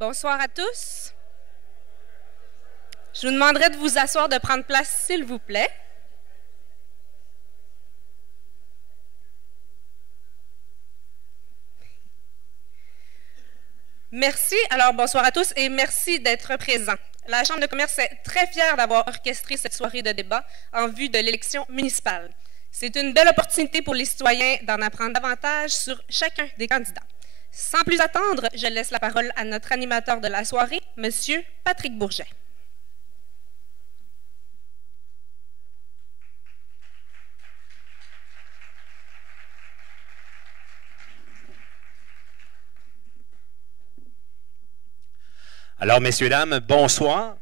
Bonsoir à tous. Je vous demanderai de vous asseoir, de prendre place, s'il vous plaît. Merci. Alors, bonsoir à tous et merci d'être présents. La Chambre de commerce est très fière d'avoir orchestré cette soirée de débat en vue de l'élection municipale. C'est une belle opportunité pour les citoyens d'en apprendre davantage sur chacun des candidats. Sans plus attendre, je laisse la parole à notre animateur de la soirée, M. Patrick Bourget. Alors, messieurs, dames, bonsoir.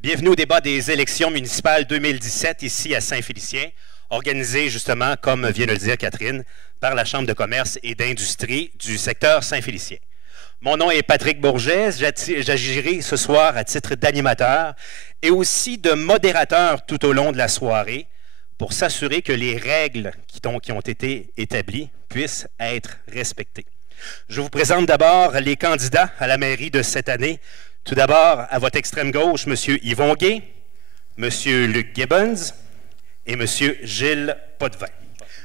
Bienvenue au débat des élections municipales 2017 ici à Saint-Félicien, organisé justement, comme vient de le dire Catherine, par la Chambre de commerce et d'industrie du secteur Saint-Félicien. Mon nom est Patrick Bourget, j'agirai ce soir à titre d'animateur et aussi de modérateur tout au long de la soirée pour s'assurer que les règles qui ont été établies puissent être respectées. Je vous présente d'abord les candidats à la mairie de cette année. Tout d'abord, à votre extrême gauche, M. Yvon Gay, M. Luc Gibbons et M. Gilles Potvin.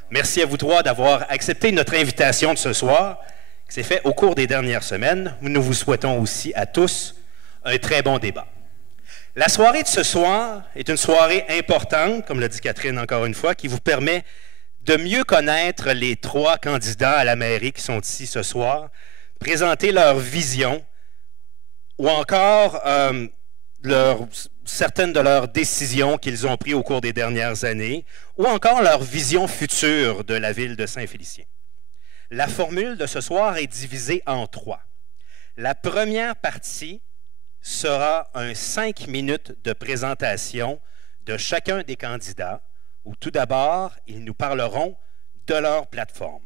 Merci à vous trois d'avoir accepté notre invitation de ce soir, qui s'est faite au cours des dernières semaines. Nous vous souhaitons aussi à tous un très bon débat. La soirée de ce soir est une soirée importante, comme l'a dit Catherine encore une fois, qui vous permet de mieux connaître les trois candidats à la mairie qui sont ici ce soir, présenter leur vision, ou encore certaines de leurs décisions qu'ils ont prises au cours des dernières années, ou encore leur vision future de la ville de Saint-Félicien. La formule de ce soir est divisée en trois. La première partie sera un 5 minutes de présentation de chacun des candidats, où tout d'abord, ils nous parleront de leur plateforme.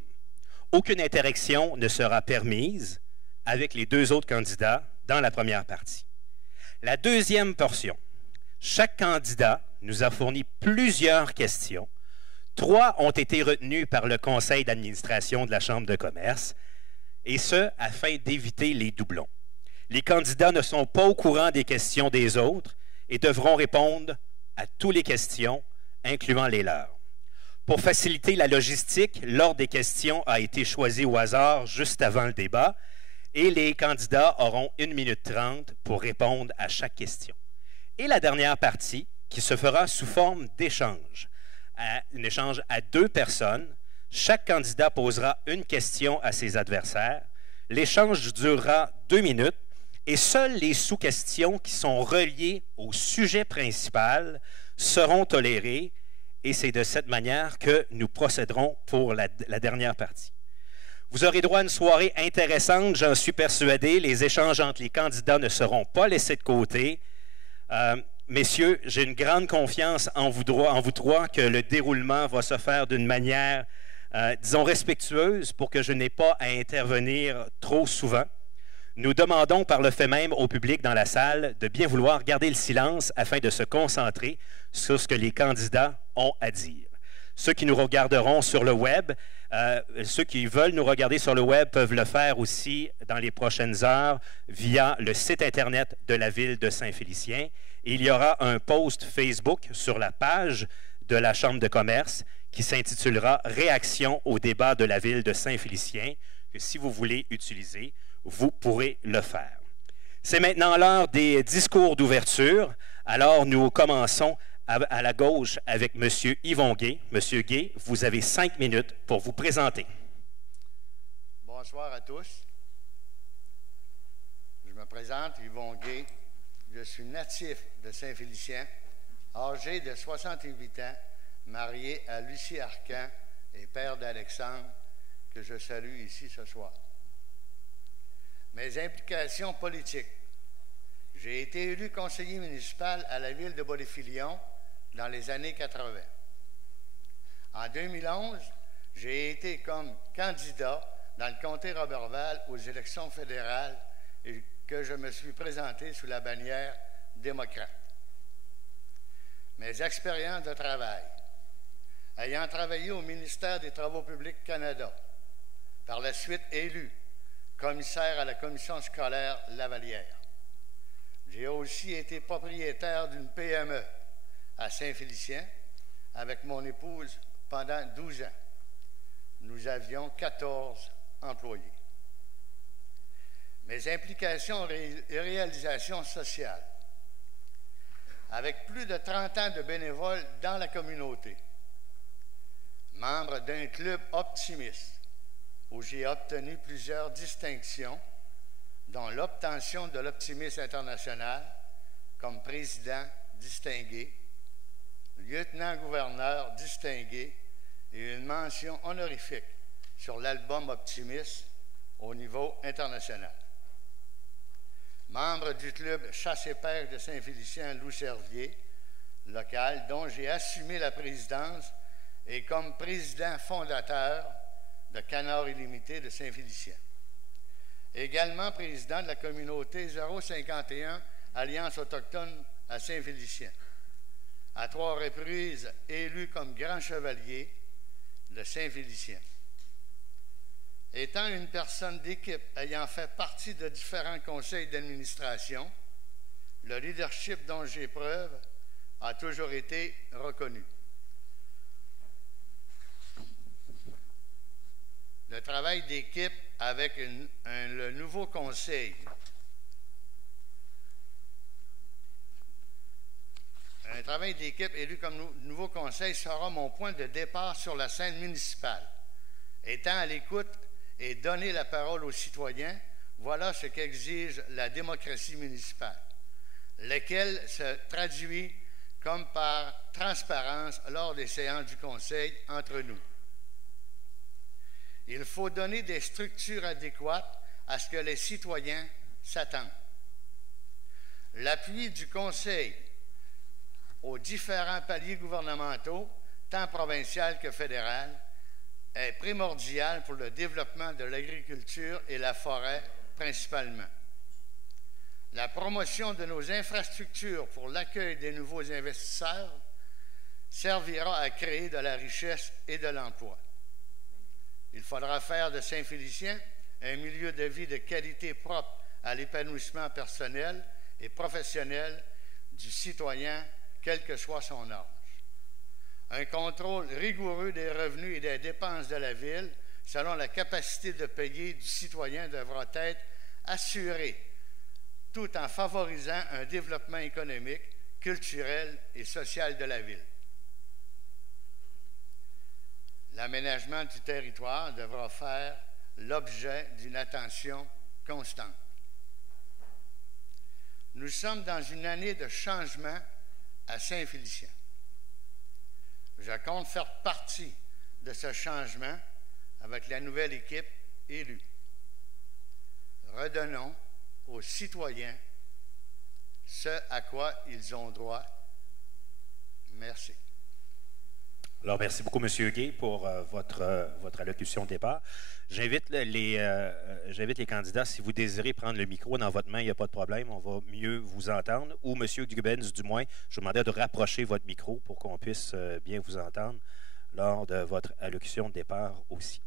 Aucune interaction ne sera permise avec les deux autres candidats dans la première partie. La deuxième portion, chaque candidat nous a fourni plusieurs questions. 3 ont été retenues par le conseil d'administration de la Chambre de commerce, et ce, afin d'éviter les doublons. Les candidats ne sont pas au courant des questions des autres et devront répondre à toutes les questions, incluant les leurs. Pour faciliter la logistique, l'ordre des questions a été choisi au hasard juste avant le débat, et les candidats auront 1 minute 30 pour répondre à chaque question. Et la dernière partie, qui se fera sous forme d'échange. Un échange à 2 personnes. Chaque candidat posera une question à ses adversaires. L'échange durera 2 minutes et seules les sous-questions qui sont reliées au sujet principal seront tolérées. Et c'est de cette manière que nous procéderons pour la dernière partie. Vous aurez droit à une soirée intéressante, j'en suis persuadé. Les échanges entre les candidats ne seront pas laissés de côté. Messieurs, j'ai une grande confiance en vous trois que le déroulement va se faire d'une manière, disons, respectueuse pour que je n'ai pas à intervenir trop souvent. Nous demandons par le fait même au public dans la salle de bien vouloir garder le silence afin de se concentrer sur ce que les candidats ont à dire. Ceux qui nous regarderont sur le web, ceux qui veulent nous regarder sur le web peuvent le faire aussi dans les prochaines heures via le site Internet de la ville de Saint-Félicien. Et il y aura un post Facebook sur la page de la Chambre de commerce qui s'intitulera « Réaction au débat de la ville de Saint-Félicien » que si vous voulez utiliser, vous pourrez le faire. C'est maintenant l'heure des discours d'ouverture. Alors nous commençons à la gauche avec M. Yvon Gay. M. Gay, vous avez 5 minutes pour vous présenter. Bonsoir à tous. Je me présente, Yvon Gay. Je suis natif de Saint-Félicien, âgé de 68 ans, marié à Lucie Arcan et père d'Alexandre, que je salue ici ce soir. Mes implications politiques. J'ai été élu conseiller municipal à la ville de Bois-des-Filions dans les années 80. En 2011, j'ai été comme candidat dans le comté Roberval aux élections fédérales et que je me suis présenté sous la bannière démocrate. Mes expériences de travail. Ayant travaillé au ministère des Travaux publics Canada, par la suite élu commissaire à la commission scolaire Lavalière. J'ai aussi été propriétaire d'une PME à Saint-Félicien avec mon épouse pendant 12 ans. Nous avions 14 employés. Mes implications et réalisations sociales. Avec plus de 30 ans de bénévoles dans la communauté, membre d'un club optimiste où j'ai obtenu plusieurs distinctions, dont l'obtention de l'Optimisme international comme président distingué, lieutenant-gouverneur distingué et une mention honorifique sur l'album Optimiste au niveau international. Membre du club Chasse et pêche de Saint-Félicien-Loup-Cervier, local, dont j'ai assumé la présidence et comme président fondateur de Canard illimité de Saint-Félicien. Également président de la communauté 051 Alliance autochtone à Saint-Félicien. À 3 reprises élu comme grand chevalier de Saint-Félicien. Étant une personne d'équipe ayant fait partie de différents conseils d'administration, le leadership dont j'ai preuve a toujours été reconnu. Le travail d'équipe avec le nouveau conseil. Un travail d'équipe élu comme nouveau conseil sera mon point de départ sur la scène municipale. Étant à l'écoute et donner la parole aux citoyens, voilà ce qu'exige la démocratie municipale, laquelle se traduit comme par transparence lors des séances du Conseil entre nous. Il faut donner des structures adéquates à ce que les citoyens s'attendent. L'appui du Conseil aux différents paliers gouvernementaux, tant provincial que fédéral, est primordial pour le développement de l'agriculture et la forêt principalement. La promotion de nos infrastructures pour l'accueil des nouveaux investisseurs servira à créer de la richesse et de l'emploi. Il faudra faire de Saint-Félicien un milieu de vie de qualité propre à l'épanouissement personnel et professionnel du citoyen, quel que soit son âge. Un contrôle rigoureux des revenus et des dépenses de la ville, selon la capacité de payer du citoyen, devra être assuré, tout en favorisant un développement économique, culturel et social de la ville. L'aménagement du territoire devra faire l'objet d'une attention constante. Nous sommes dans une année de changement à Saint-Félicien. Je compte faire partie de ce changement avec la nouvelle équipe élue. Redonnons aux citoyens ce à quoi ils ont droit. Merci. Alors, merci beaucoup, M. Gay, pour votre allocution de départ. J'invite les candidats, si vous désirez prendre le micro dans votre main, il n'y a pas de problème, on va mieux vous entendre. Ou M. Gibbons, du moins, je vous demandais de rapprocher votre micro pour qu'on puisse bien vous entendre lors de votre allocution de départ aussi.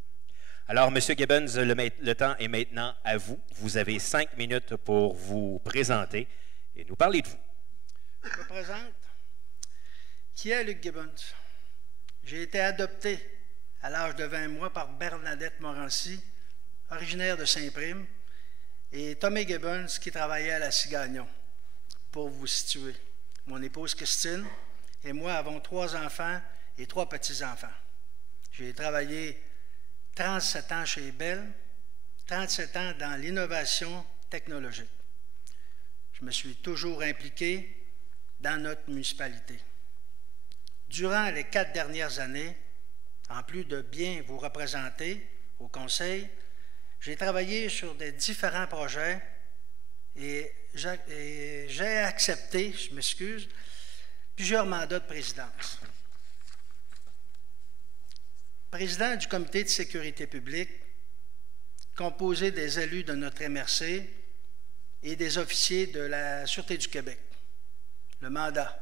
Alors, M. Gibbons, le temps est maintenant à vous. Vous avez 5 minutes pour vous présenter et nous parler de vous. Je me présente. Qui est Luc Gibbons? J'ai été adopté à l'âge de 20 mois par Bernadette Morancy, originaire de Saint-Prime, et Tommy Gibbons, qui travaillait à la Cigagnon. Pour vous situer, mon épouse Christine et moi avons 3 enfants et 3 petits-enfants. J'ai travaillé 37 ans chez Bell, 37 ans dans l'innovation technologique. Je me suis toujours impliqué dans notre municipalité. Durant les 4 dernières années, en plus de bien vous représenter au Conseil, j'ai travaillé sur des différents projets et j'ai accepté, je m'excuse, plusieurs mandats de présidence. Président du Comité de sécurité publique, composé des élus de notre MRC et des officiers de la Sûreté du Québec. Le mandat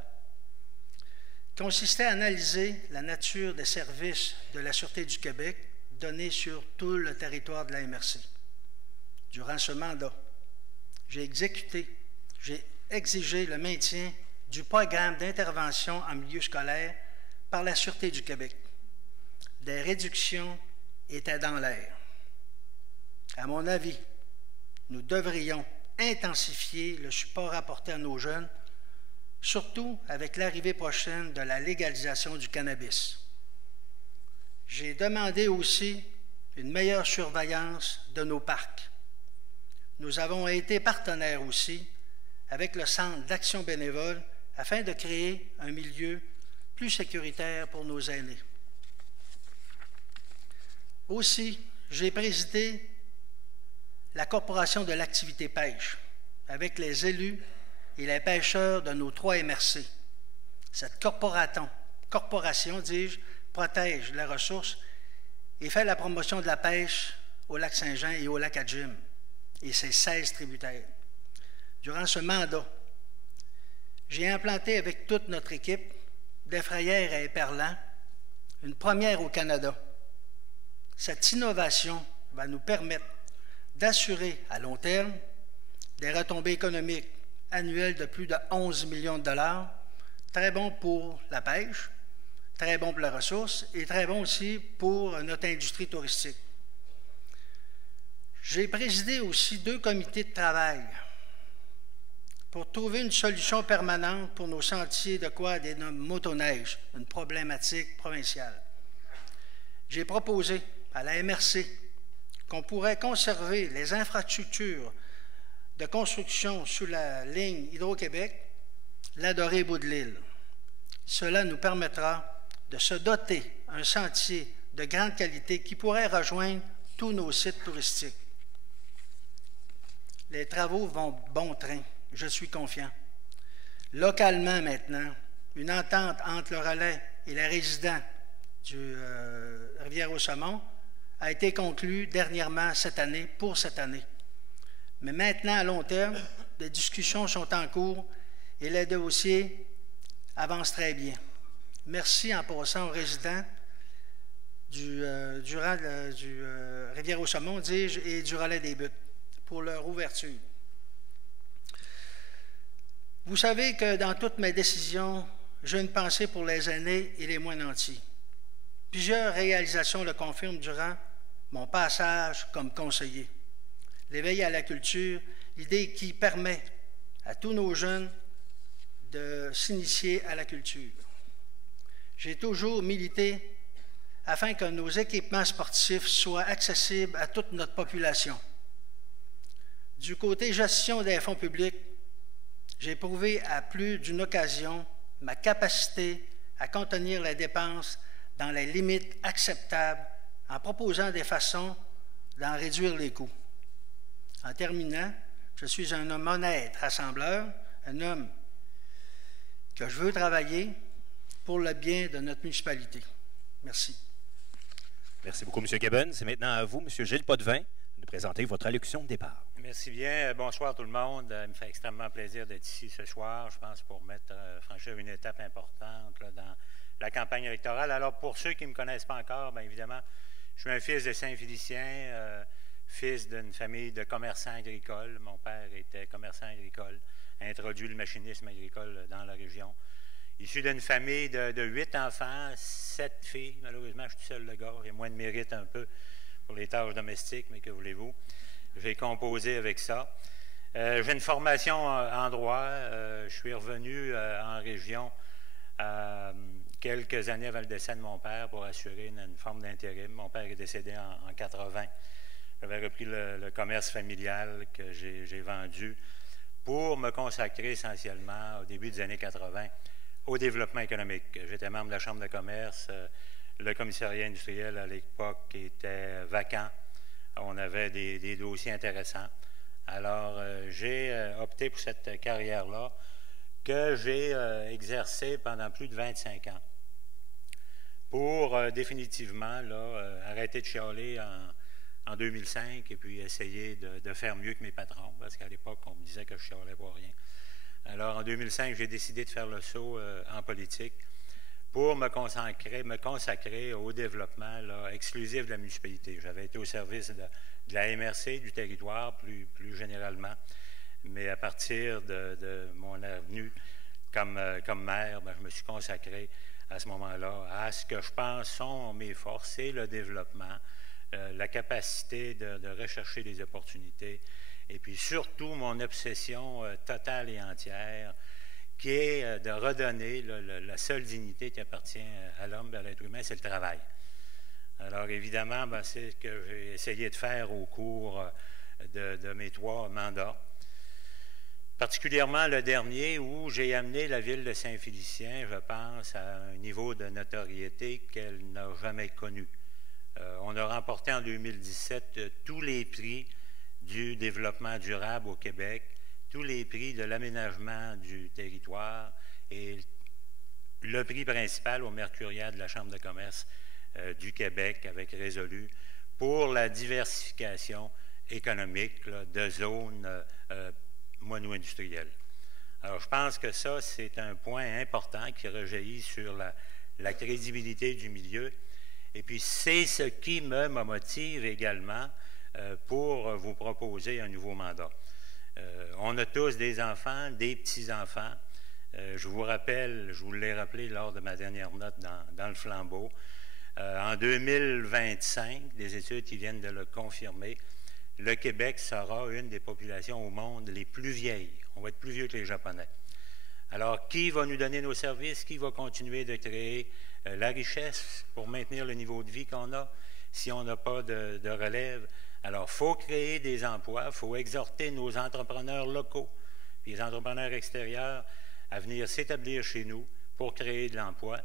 consistait à analyser la nature des services de la Sûreté du Québec donnés sur tout le territoire de la MRC. Durant ce mandat, j'ai exigé le maintien du programme d'intervention en milieu scolaire par la Sûreté du Québec. Des réductions étaient dans l'air. À mon avis, nous devrions intensifier le support apporté à nos jeunes, surtout avec l'arrivée prochaine de la légalisation du cannabis. J'ai demandé aussi une meilleure surveillance de nos parcs. Nous avons été partenaires aussi avec le Centre d'action bénévole afin de créer un milieu plus sécuritaire pour nos aînés. Aussi, j'ai présidé la Corporation de l'activité pêche avec les élus et les pêcheurs de nos 3 MRC. Cette corporation, dis-je, protège les ressources et fait la promotion de la pêche au lac Saint-Jean et au lac Adjim et ses 16 tributaires. Durant ce mandat, j'ai implanté avec toute notre équipe des frayères à éperlans, une première au Canada. Cette innovation va nous permettre d'assurer à long terme des retombées économiques annuelles de plus de 11 millions de dollars, très bon pour la pêche, très bon pour la ressource et très bon aussi pour notre industrie touristique. J'ai présidé aussi 2 comités de travail pour trouver une solution permanente pour nos sentiers de quad et de motoneige, une problématique provinciale. J'ai proposé à la MRC qu'on pourrait conserver les infrastructures de construction sous la ligne Hydro-Québec, la Dorée-Bout de l'île. Cela nous permettra de se doter d'un sentier de grande qualité qui pourrait rejoindre tous nos sites touristiques. Les travaux vont bon train, je suis confiant. Localement maintenant, une entente entre le relais et les résidents du Rivière-au-Saumon a été conclue dernièrement cette année, pour cette année. Mais maintenant, à long terme, des discussions sont en cours et les dossiers avancent très bien. Merci en passant aux résidents du Rivière-au-Saumon, dis-je, et du relais des Buttes pour leur ouverture. Vous savez que dans toutes mes décisions, j'ai une pensée pour les aînés et les moins nantis. Plusieurs réalisations le confirment durant mon passage comme conseiller. L'éveil à la culture, l'idée qui permet à tous nos jeunes de s'initier à la culture. J'ai toujours milité afin que nos équipements sportifs soient accessibles à toute notre population. Du côté gestion des fonds publics, j'ai prouvé à plus d'une occasion ma capacité à contenir les dépenses dans les limites acceptables en proposant des façons d'en réduire les coûts. En terminant, je suis un homme honnête, rassembleur, un homme que je veux travailler pour le bien de notre municipalité. Merci. Merci beaucoup, M. Gibbons. C'est maintenant à vous, M. Gilles Potvin, de présenter votre allocution de départ. Merci bien. Bonsoir tout le monde. Il me fait extrêmement plaisir d'être ici ce soir, je pense, pour franchir une étape importante là, dans la campagne électorale. Alors, pour ceux qui ne me connaissent pas encore, bien évidemment, je suis un fils de Saint-Félicien, fils d'une famille de commerçants agricoles. Mon père était commerçant agricole, a introduit le machinisme agricole dans la région. Issu d'une famille de 8 enfants, 7 filles. Malheureusement, je suis tout seul le gars. J'ai moins de mérite un peu pour les tâches domestiques, mais que voulez-vous? J'ai composé avec ça. J'ai une formation en droit. Je suis revenu en région quelques années avant le décès de mon père pour assurer une forme d'intérim. Mon père est décédé en 80. J'avais repris le commerce familial que j'ai vendu pour me consacrer essentiellement au début des années 80 au développement économique. J'étais membre de la Chambre de commerce. Le commissariat industriel à l'époque était vacant. On avait des dossiers intéressants. Alors, j'ai opté pour cette carrière-là que j'ai exercée pendant plus de 25 ans pour définitivement là, arrêter de chialer en 2005 et puis essayer de faire mieux que mes patrons, parce qu'à l'époque, on me disait que je chialais pour rien. Alors, en 2005, j'ai décidé de faire le saut en politique pour me consacrer au développement là, exclusif de la municipalité. J'avais été au service de de la MRC, du territoire plus généralement. Mais à partir de mon avenue comme maire, ben, je me suis consacré à ce moment-là à ce que je pense sont mes forces, c'est le développement, la capacité de rechercher des opportunités, et puis surtout mon obsession totale et entière, qui est de redonner la seule dignité qui appartient à l'homme, à l'être humain, c'est le travail. Alors évidemment, ben, c'est ce que j'ai essayé de faire au cours de mes 3 mandats. Particulièrement le dernier où j'ai amené la ville de Saint-Félicien, je pense, à un niveau de notoriété qu'elle n'a jamais connu. On a remporté en 2017 tous les prix du développement durable au Québec, tous les prix de l'aménagement du territoire et le prix principal au Mercurial de la Chambre de commerce du Québec avec Résolu pour la diversification économique là, de zones mono-industrielles. Alors, je pense que ça, c'est un point important qui rejaillit sur la crédibilité du milieu. Et puis, c'est ce qui me motive également pour vous proposer un nouveau mandat. On a tous des enfants, des petits-enfants. Je vous rappelle, je vous l'ai rappelé lors de ma dernière note dans le flambeau, en 2025, des études qui viennent de le confirmer, le Québec sera une des populations au monde les plus vieilles. On va être plus vieux que les Japonais. Alors, qui va nous donner nos services? Qui va continuer de créer la richesse pour maintenir le niveau de vie qu'on a si on n'a pas de relève? Alors, il faut créer des emplois, il faut exhorter nos entrepreneurs locaux et les entrepreneurs extérieurs à venir s'établir chez nous pour créer de l'emploi.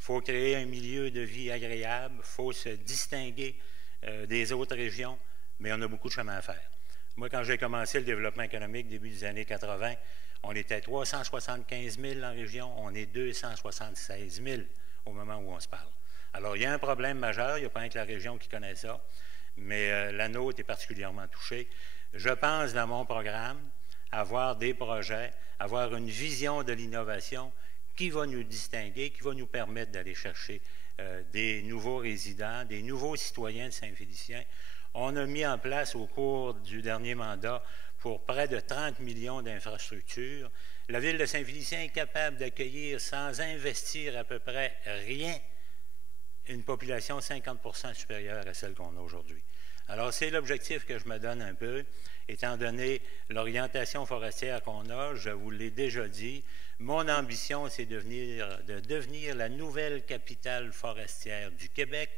Il faut créer un milieu de vie agréable, il faut se distinguer des autres régions, mais on a beaucoup de chemin à faire. Moi, quand j'ai commencé le développement économique, début des années 80, on était 375 000 en région, on est 276 000 au moment où on se parle. Alors, il y a un problème majeur, il n'y a pas rien que la région qui connaît ça, mais la nôtre est particulièrement touchée. Je pense, dans mon programme, avoir des projets, avoir une vision de l'innovation qui va nous distinguer, qui va nous permettre d'aller chercher des nouveaux résidents, des nouveaux citoyens de Saint-Félicien. On a mis en place au cours du dernier mandat pour près de 30 millions d'infrastructures. La ville de Saint-Félicien est capable d'accueillir, sans investir à peu près rien, une population 50% supérieure à celle qu'on a aujourd'hui. Alors, c'est l'objectif que je me donne un peu, étant donné l'orientation forestière qu'on a, je vous l'ai déjà dit, mon ambition, c'est de devenir la nouvelle capitale forestière du Québec,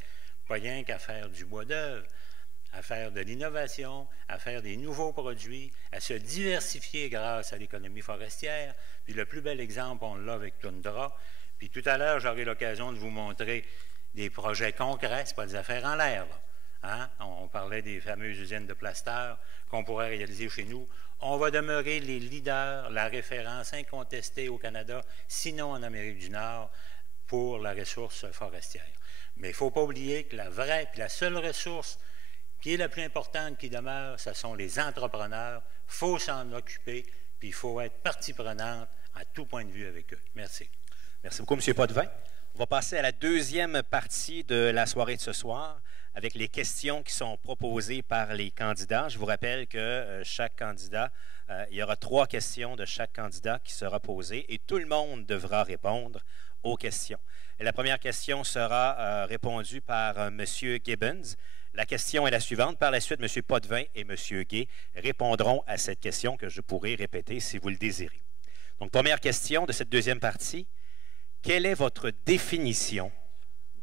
pas rien qu'à faire du bois d'œuvre, à faire de l'innovation, à faire des nouveaux produits, à se diversifier grâce à l'économie forestière. Puis le plus bel exemple, on l'a avec Tundra. Puis tout à l'heure, j'aurai l'occasion de vous montrer des projets concrets, ce pas des affaires en l'air. Hein? On parlait des fameuses usines de Plaster qu'on pourrait réaliser chez nous. On va demeurer les leaders, la référence incontestée au Canada, sinon en Amérique du Nord, pour la ressource forestière. Mais il ne faut pas oublier que la vraie, puis la seule ressource qui est la plus importante qui demeure, ce sont les entrepreneurs. Il faut s'en occuper, puis il faut être partie prenante à tout point de vue avec eux. Merci. Merci beaucoup, M. Potvin. On va passer à la deuxième partie de la soirée de ce soir avec les questions qui sont proposées par les candidats. Je vous rappelle que chaque candidat, il y aura 3 questions de chaque candidat qui sera posée et tout le monde devra répondre aux questions. Et la première question sera répondue par M. Gibbons. La question est la suivante. Par la suite, M. Potvin et M. Gay répondront à cette question que je pourrai répéter si vous le désirez. Donc, première question de cette deuxième partie. Quelle est votre définition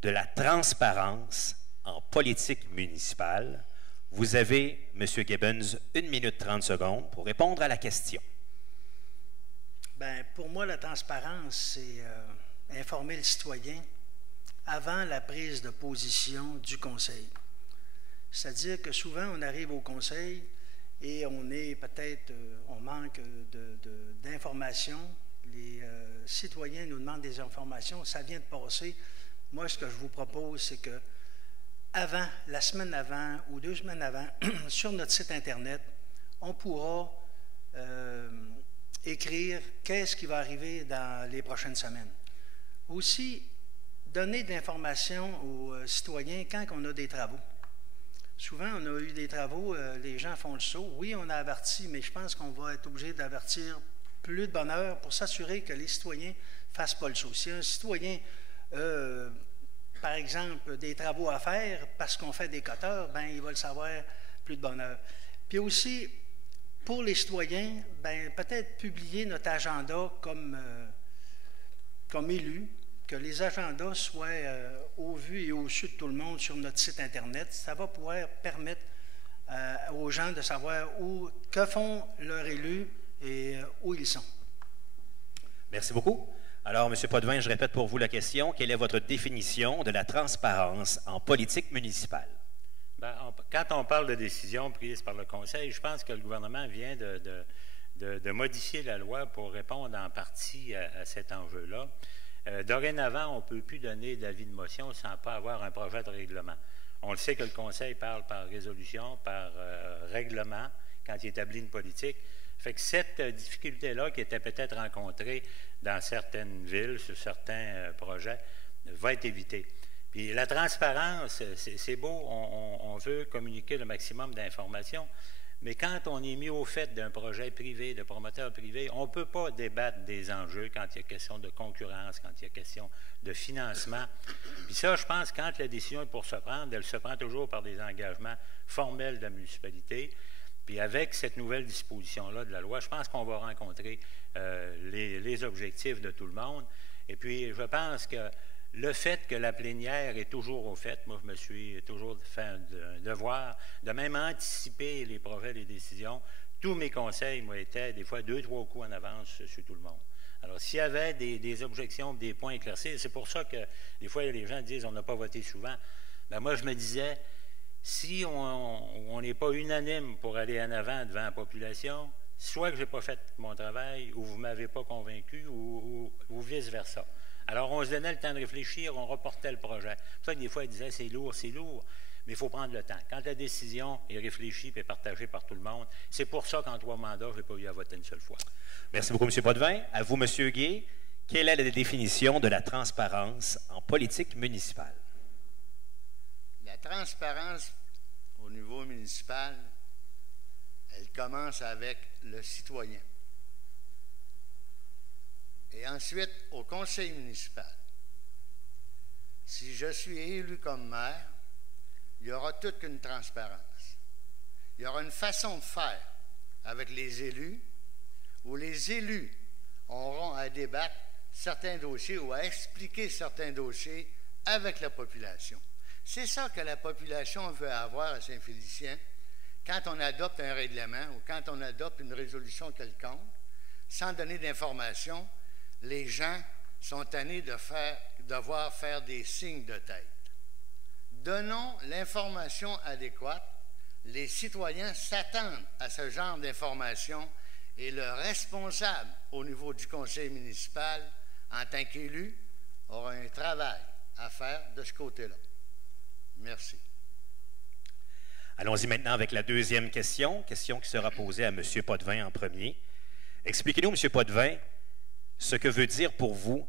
de la transparence en politique municipale? Vous avez, M. Gibbons, 1 minute 30 secondes pour répondre à la question. Bien, pour moi, la transparence, c'est informer le citoyen avant la prise de position du conseil. C'est-à-dire que souvent, on arrive au conseil et on est peut-être, on manque d'informations. Les citoyens nous demandent des informations. Ça vient de passer. Moi, ce que je vous propose, c'est que avant, la semaine avant ou 2 semaines avant, sur notre site Internet, on pourra écrire qu'est-ce qui va arriver dans les prochaines semaines. Aussi, donner de l'information aux citoyens quand on a des travaux. Souvent, on a eu des travaux, les gens font le saut. Oui, on a averti, mais je pense qu'on va être obligé d'avertir plus de bonne heure pour s'assurer que les citoyens ne fassent pas le saut. Si un citoyen, par exemple, des travaux à faire parce qu'on fait des coteurs, bien, il va le savoir plus de bonne heure. Puis aussi, pour les citoyens, bien, peut-être publier notre agenda comme élu, que les agendas soient au vu et au su de tout le monde sur notre site Internet. Ça va pouvoir permettre aux gens de savoir que font leurs élus et où ils sont. Merci beaucoup. Alors, M. Potvin, je répète pour vous la question. Quelle est votre définition de la transparence en politique municipale? Bien, quand on parle de décisions prises par le Conseil, je pense que le gouvernement vient de modifier la loi pour répondre en partie à cet enjeu-là. Dorénavant, on ne peut plus donner d'avis de motion sans pas avoir un projet de règlement. On le sait que le Conseil parle par résolution, par règlement, quand il établit une politique. Fait que cette difficulté-là, qui était peut-être rencontrée dans certaines villes, sur certains projets, va être évitée. Puis la transparence, c'est beau, on veut communiquer le maximum d'informations, mais quand on est mis au fait d'un projet privé, de promoteur privé, on ne peut pas débattre des enjeux quand il y a question de concurrence, quand il y a question de financement. Puis ça, je pense, quand la décision est pour se prendre, elle se prend toujours par des engagements formels de la municipalité. Puis avec cette nouvelle disposition-là de la loi, je pense qu'on va rencontrer les objectifs de tout le monde. Et puis, je pense que le fait que la plénière est toujours au fait, moi, je me suis toujours fait un devoir de même anticiper les projets, les décisions. Tous mes conseils, moi, étaient des fois 2-3 coups en avance sur tout le monde. Alors, s'il y avait des objections, des points éclaircis, c'est pour ça que des fois, les gens disent on n'a pas voté souvent. Bien, moi, je me disais, si on n'est pas unanime pour aller en avant devant la population, soit que je n'ai pas fait mon travail, ou vous ne m'avez pas convaincu, ou vice-versa. Alors, on se donnait le temps de réfléchir, on reportait le projet. C'est pour ça que des fois, ils disaient c'est lourd, mais il faut prendre le temps. Quand la décision est réfléchie et partagée par tout le monde, c'est pour ça qu'en 3 mandats, je n'ai pas eu à voter une seule fois. Merci beaucoup, M. Potvin. À vous, M. Gay. Quelle est la définition de la transparence en politique municipale? La transparence au niveau municipal, elle commence avec le citoyen. Et ensuite, au conseil municipal. Si je suis élu comme maire, il y aura toute une transparence. Il y aura une façon de faire avec les élus, où les élus auront à débattre certains dossiers ou à expliquer certains dossiers avec la population. C'est ça que la population veut avoir à Saint-Félicien quand on adopte un règlement ou quand on adopte une résolution quelconque, sans donner d'informations. Les gens sont tannés de devoir faire des signes de tête. Donnons l'information adéquate. Les citoyens s'attendent à ce genre d'informations et le responsable au niveau du conseil municipal, en tant qu'élu, aura un travail à faire de ce côté-là. Merci. Allons-y maintenant avec la deuxième question qui sera posée à M. Potvin en premier. Expliquez-nous, M. Potvin, ce que veut dire pour vous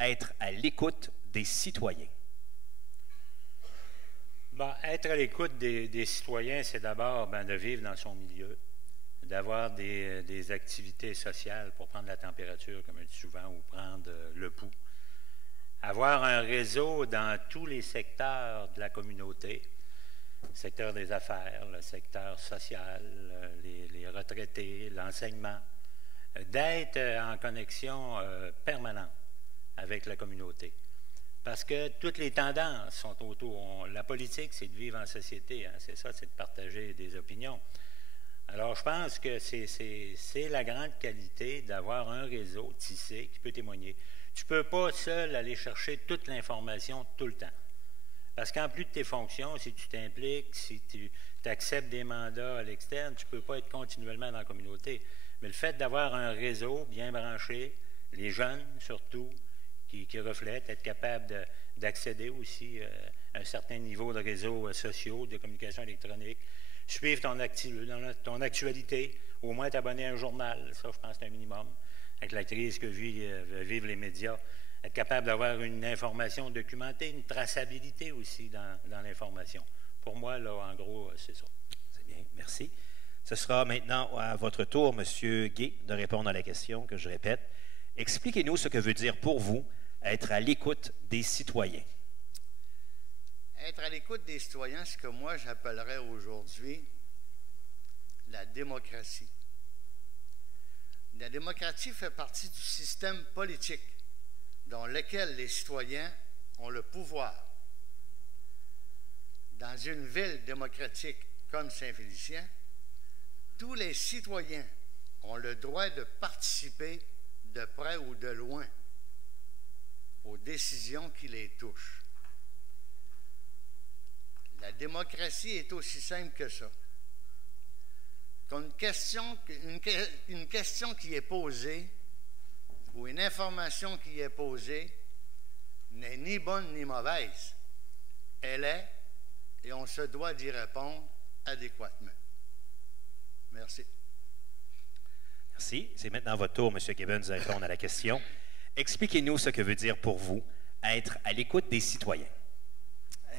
être à l'écoute des citoyens. Bon, être à l'écoute des citoyens, c'est d'abord de vivre dans son milieu, d'avoir des activités sociales pour prendre la température, comme on dit souvent, ou prendre le pouls. Avoir un réseau dans tous les secteurs de la communauté, le secteur des affaires, le secteur social, les retraités, l'enseignement, d'être en connexion permanente avec la communauté. Parce que toutes les tendances sont autour. La politique, c'est de vivre en société, hein, c'est ça, c'est de partager des opinions. Alors, je pense que c'est la grande qualité d'avoir un réseau tissé qui peut témoigner. Tu ne peux pas seul aller chercher toute l'information tout le temps. Parce qu'en plus de tes fonctions, si tu t'impliques, si tu acceptes des mandats à l'externe, tu ne peux pas être continuellement dans la communauté. Mais le fait d'avoir un réseau bien branché, les jeunes surtout, qui reflètent, être capable d'accéder aussi à un certain niveau de réseaux sociaux, de communication électronique, suivre ton actualité, au moins t'abonner à un journal, ça je pense que c'est un minimum, avec la crise que vivent les médias, être capable d'avoir une information documentée, une traçabilité aussi dans l'information. pour moi, là, en gros, c'est ça. C'est bien, merci. Ce sera maintenant à votre tour, M. Gay, de répondre à la question que je répète. Expliquez-nous ce que veut dire pour vous être à l'écoute des citoyens. Être à l'écoute des citoyens, c'est ce que moi j'appellerais aujourd'hui la démocratie. La démocratie fait partie du système politique dans lequel les citoyens ont le pouvoir. Dans une ville démocratique comme Saint-Félicien, tous les citoyens ont le droit de participer de près ou de loin aux décisions qui les touchent. La démocratie est aussi simple que ça. Quand une question qui est posée ou une information qui est posée n'est ni bonne ni mauvaise, elle est et on se doit d'y répondre adéquatement. Merci. Merci. C'est maintenant votre tour, M. Gibbons, de répondre à la question. Expliquez-nous ce que veut dire pour vous être à l'écoute des citoyens.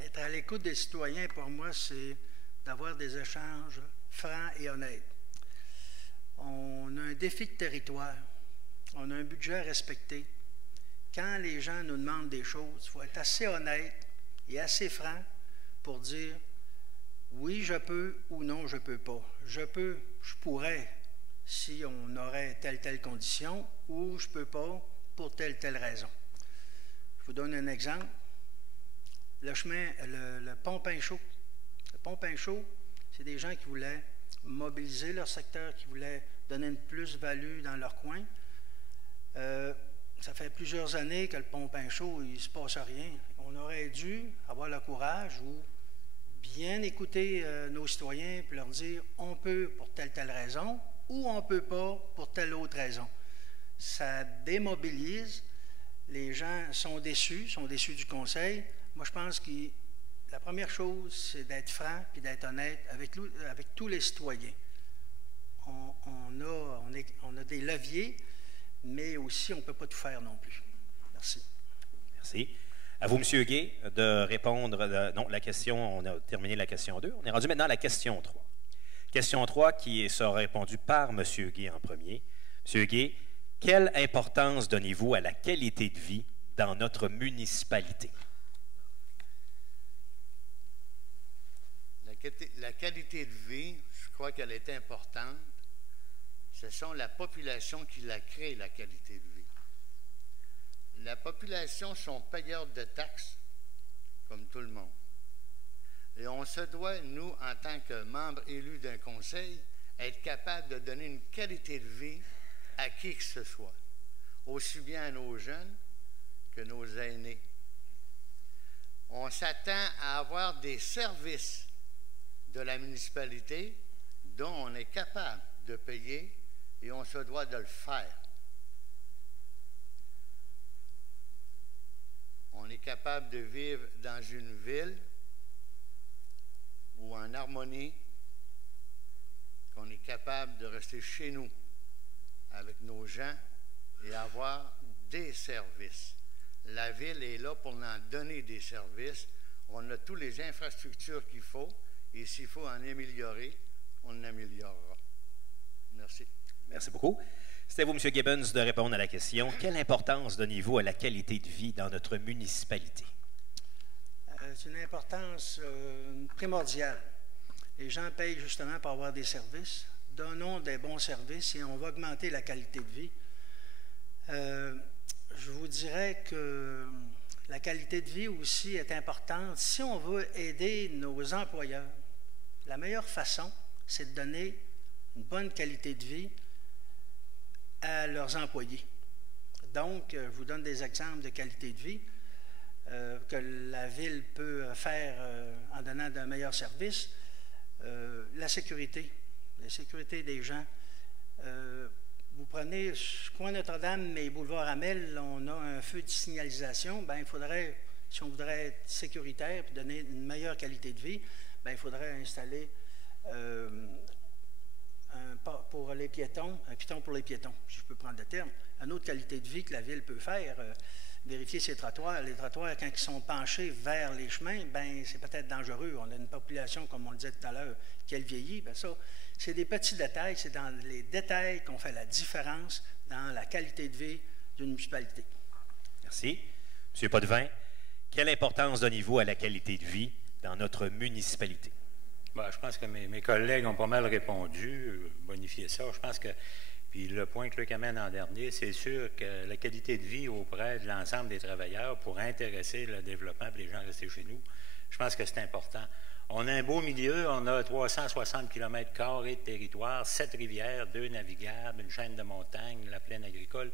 Être à l'écoute des citoyens, pour moi, c'est d'avoir des échanges francs et honnêtes. On a un défi de territoire. On a un budget à respecter. Quand les gens nous demandent des choses, il faut être assez honnête et assez franc pour dire oui, je peux ou non, je ne peux pas. Je peux, je pourrais si on aurait telle condition ou je ne peux pas pour telle raison. Je vous donne un exemple. Le pont Pinchot. Le pont Pinchot, c'est des gens qui voulaient mobiliser leur secteur, qui voulaient donner une plus-value dans leur coin. Ça fait plusieurs années que le pont Pinchot, il ne se passe rien. On aurait dû avoir le courage ou bien écouter nos citoyens et leur dire on peut pour telle raison ou on ne peut pas pour telle autre raison. Ça démobilise. Les gens sont déçus du conseil. Moi, je pense que la première chose, c'est d'être franc et d'être honnête avec tous les citoyens. On a des leviers, mais aussi on ne peut pas tout faire non plus. Merci. Merci. À vous, M. Gay, de répondre. Non, la question, on a terminé la question 2. On est rendu maintenant à la question 3. Question 3 qui sera répondue par M. Gay en premier. M. Gay, quelle importance donnez-vous à la qualité de vie dans notre municipalité? La qualité de vie, je crois qu'elle est importante. Ce sont la population qui la crée, la qualité de vie. La population sont payeurs de taxes, comme tout le monde. Et on se doit, nous, en tant que membres élus d'un conseil, être capable de donner une qualité de vie à qui que ce soit, aussi bien à nos jeunes que nos aînés. On s'attend à avoir des services de la municipalité dont on est capable de payer et on se doit de le faire. On est capable de vivre dans une ville ou en harmonie, qu'on est capable de rester chez nous avec nos gens et avoir des services. La ville est là pour en donner des services. On a toutes les infrastructures qu'il faut et s'il faut en améliorer, on améliorera. Merci. Merci beaucoup. C'est à vous, M. Gibbons, de répondre à la question. Quelle importance donnez-vous à la qualité de vie dans notre municipalité? C'est une importance primordiale. Les gens payent justement pour avoir des services. Donnons des bons services et on va augmenter la qualité de vie. Je vous dirais que la qualité de vie aussi est importante. Si on veut aider nos employeurs, la meilleure façon, c'est de donner une bonne qualité de vie à leurs employés. Donc, je vous donne des exemples de qualité de vie que la ville peut faire en donnant de meilleurs services. La sécurité des gens. Vous prenez coin Notre-Dame et boulevard Hamel, on a un feu de signalisation. Bien, il faudrait, si on voudrait être sécuritaire et donner une meilleure qualité de vie, bien, il faudrait installer pour les piétons, un piéton pour les piétons, si je peux prendre le terme. Une autre qualité de vie que la ville peut faire, vérifier ces trottoirs. Les trottoirs, quand ils sont penchés vers les chemins, ben c'est peut-être dangereux. On a une population, comme on le disait tout à l'heure, qui elle vieillit. Ben ça, c'est des petits détails. C'est dans les détails qu'on fait la différence dans la qualité de vie d'une municipalité. Merci. M. Potvin, quelle importance donnez-vous à la qualité de vie dans notre municipalité? Bien, je pense que mes collègues ont pas mal répondu, bonifié ça. Je pense que, puis le point que Luc amène en dernier, c'est sûr que la qualité de vie auprès de l'ensemble des travailleurs pour intéresser le développement et les gens rester chez nous, je pense que c'est important. On a un beau milieu, on a 360 km² de territoire, 7 rivières, 2 navigables, une chaîne de montagnes, la plaine agricole.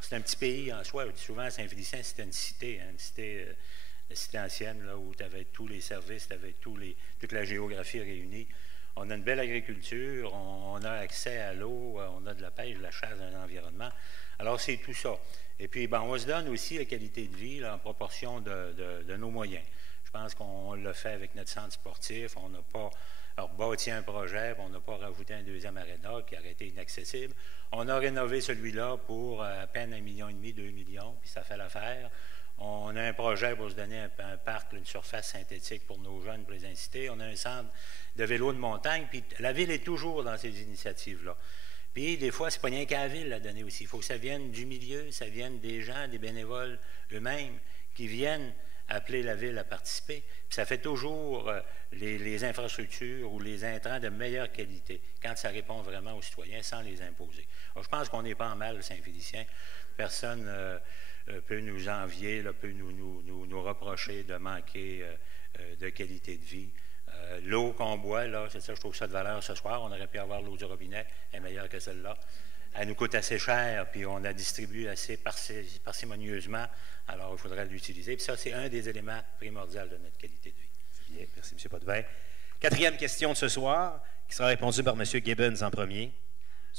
C'est un petit pays en soi. Souvent, Saint-Félicien, c'était une cité, une cité ancienne, là, où tu avais tous les services, tu avais toute la géographie réunie. On a une belle agriculture, on a accès à l'eau, on a de la pêche, de la chasse, un environnement. Alors, c'est tout ça. Et puis, ben, on se donne aussi la qualité de vie là, en proportion de nos moyens. Je pense qu'on l'a fait avec notre centre sportif. On n'a pas bâti un projet, on n'a pas rajouté un deuxième aréna qui aurait été inaccessible. On a rénové celui-là pour à peine 1,5 million, 2 millions, puis ça fait l'affaire. On a un projet pour se donner un parc, une surface synthétique pour nos jeunes, pour les inciter. On a un centre de vélo de montagne, puis la ville est toujours dans ces initiatives-là. Puis, des fois, c'est pas rien qu'à la ville à donner aussi. Il faut que ça vienne du milieu, ça vienne des gens, des bénévoles eux-mêmes, qui viennent appeler la ville à participer. Puis ça fait toujours les infrastructures ou les intrants de meilleure qualité, quand ça répond vraiment aux citoyens sans les imposer. Alors, je pense qu'on n'est pas en mal, Saint-Félicien. Personne peut nous envier, là, peut nous reprocher de manquer de qualité de vie. L'eau qu'on boit, là, c'est ça, je trouve ça de valeur ce soir. On aurait pu avoir l'eau du robinet, elle est meilleure que celle-là. Elle nous coûte assez cher, puis on la distribue assez parcimonieusement, alors il faudrait l'utiliser. Puis ça, c'est un des éléments primordiaux de notre qualité de vie. Bien, merci, M. Potvin. Quatrième question de ce soir, qui sera répondue par M. Gibbons en premier.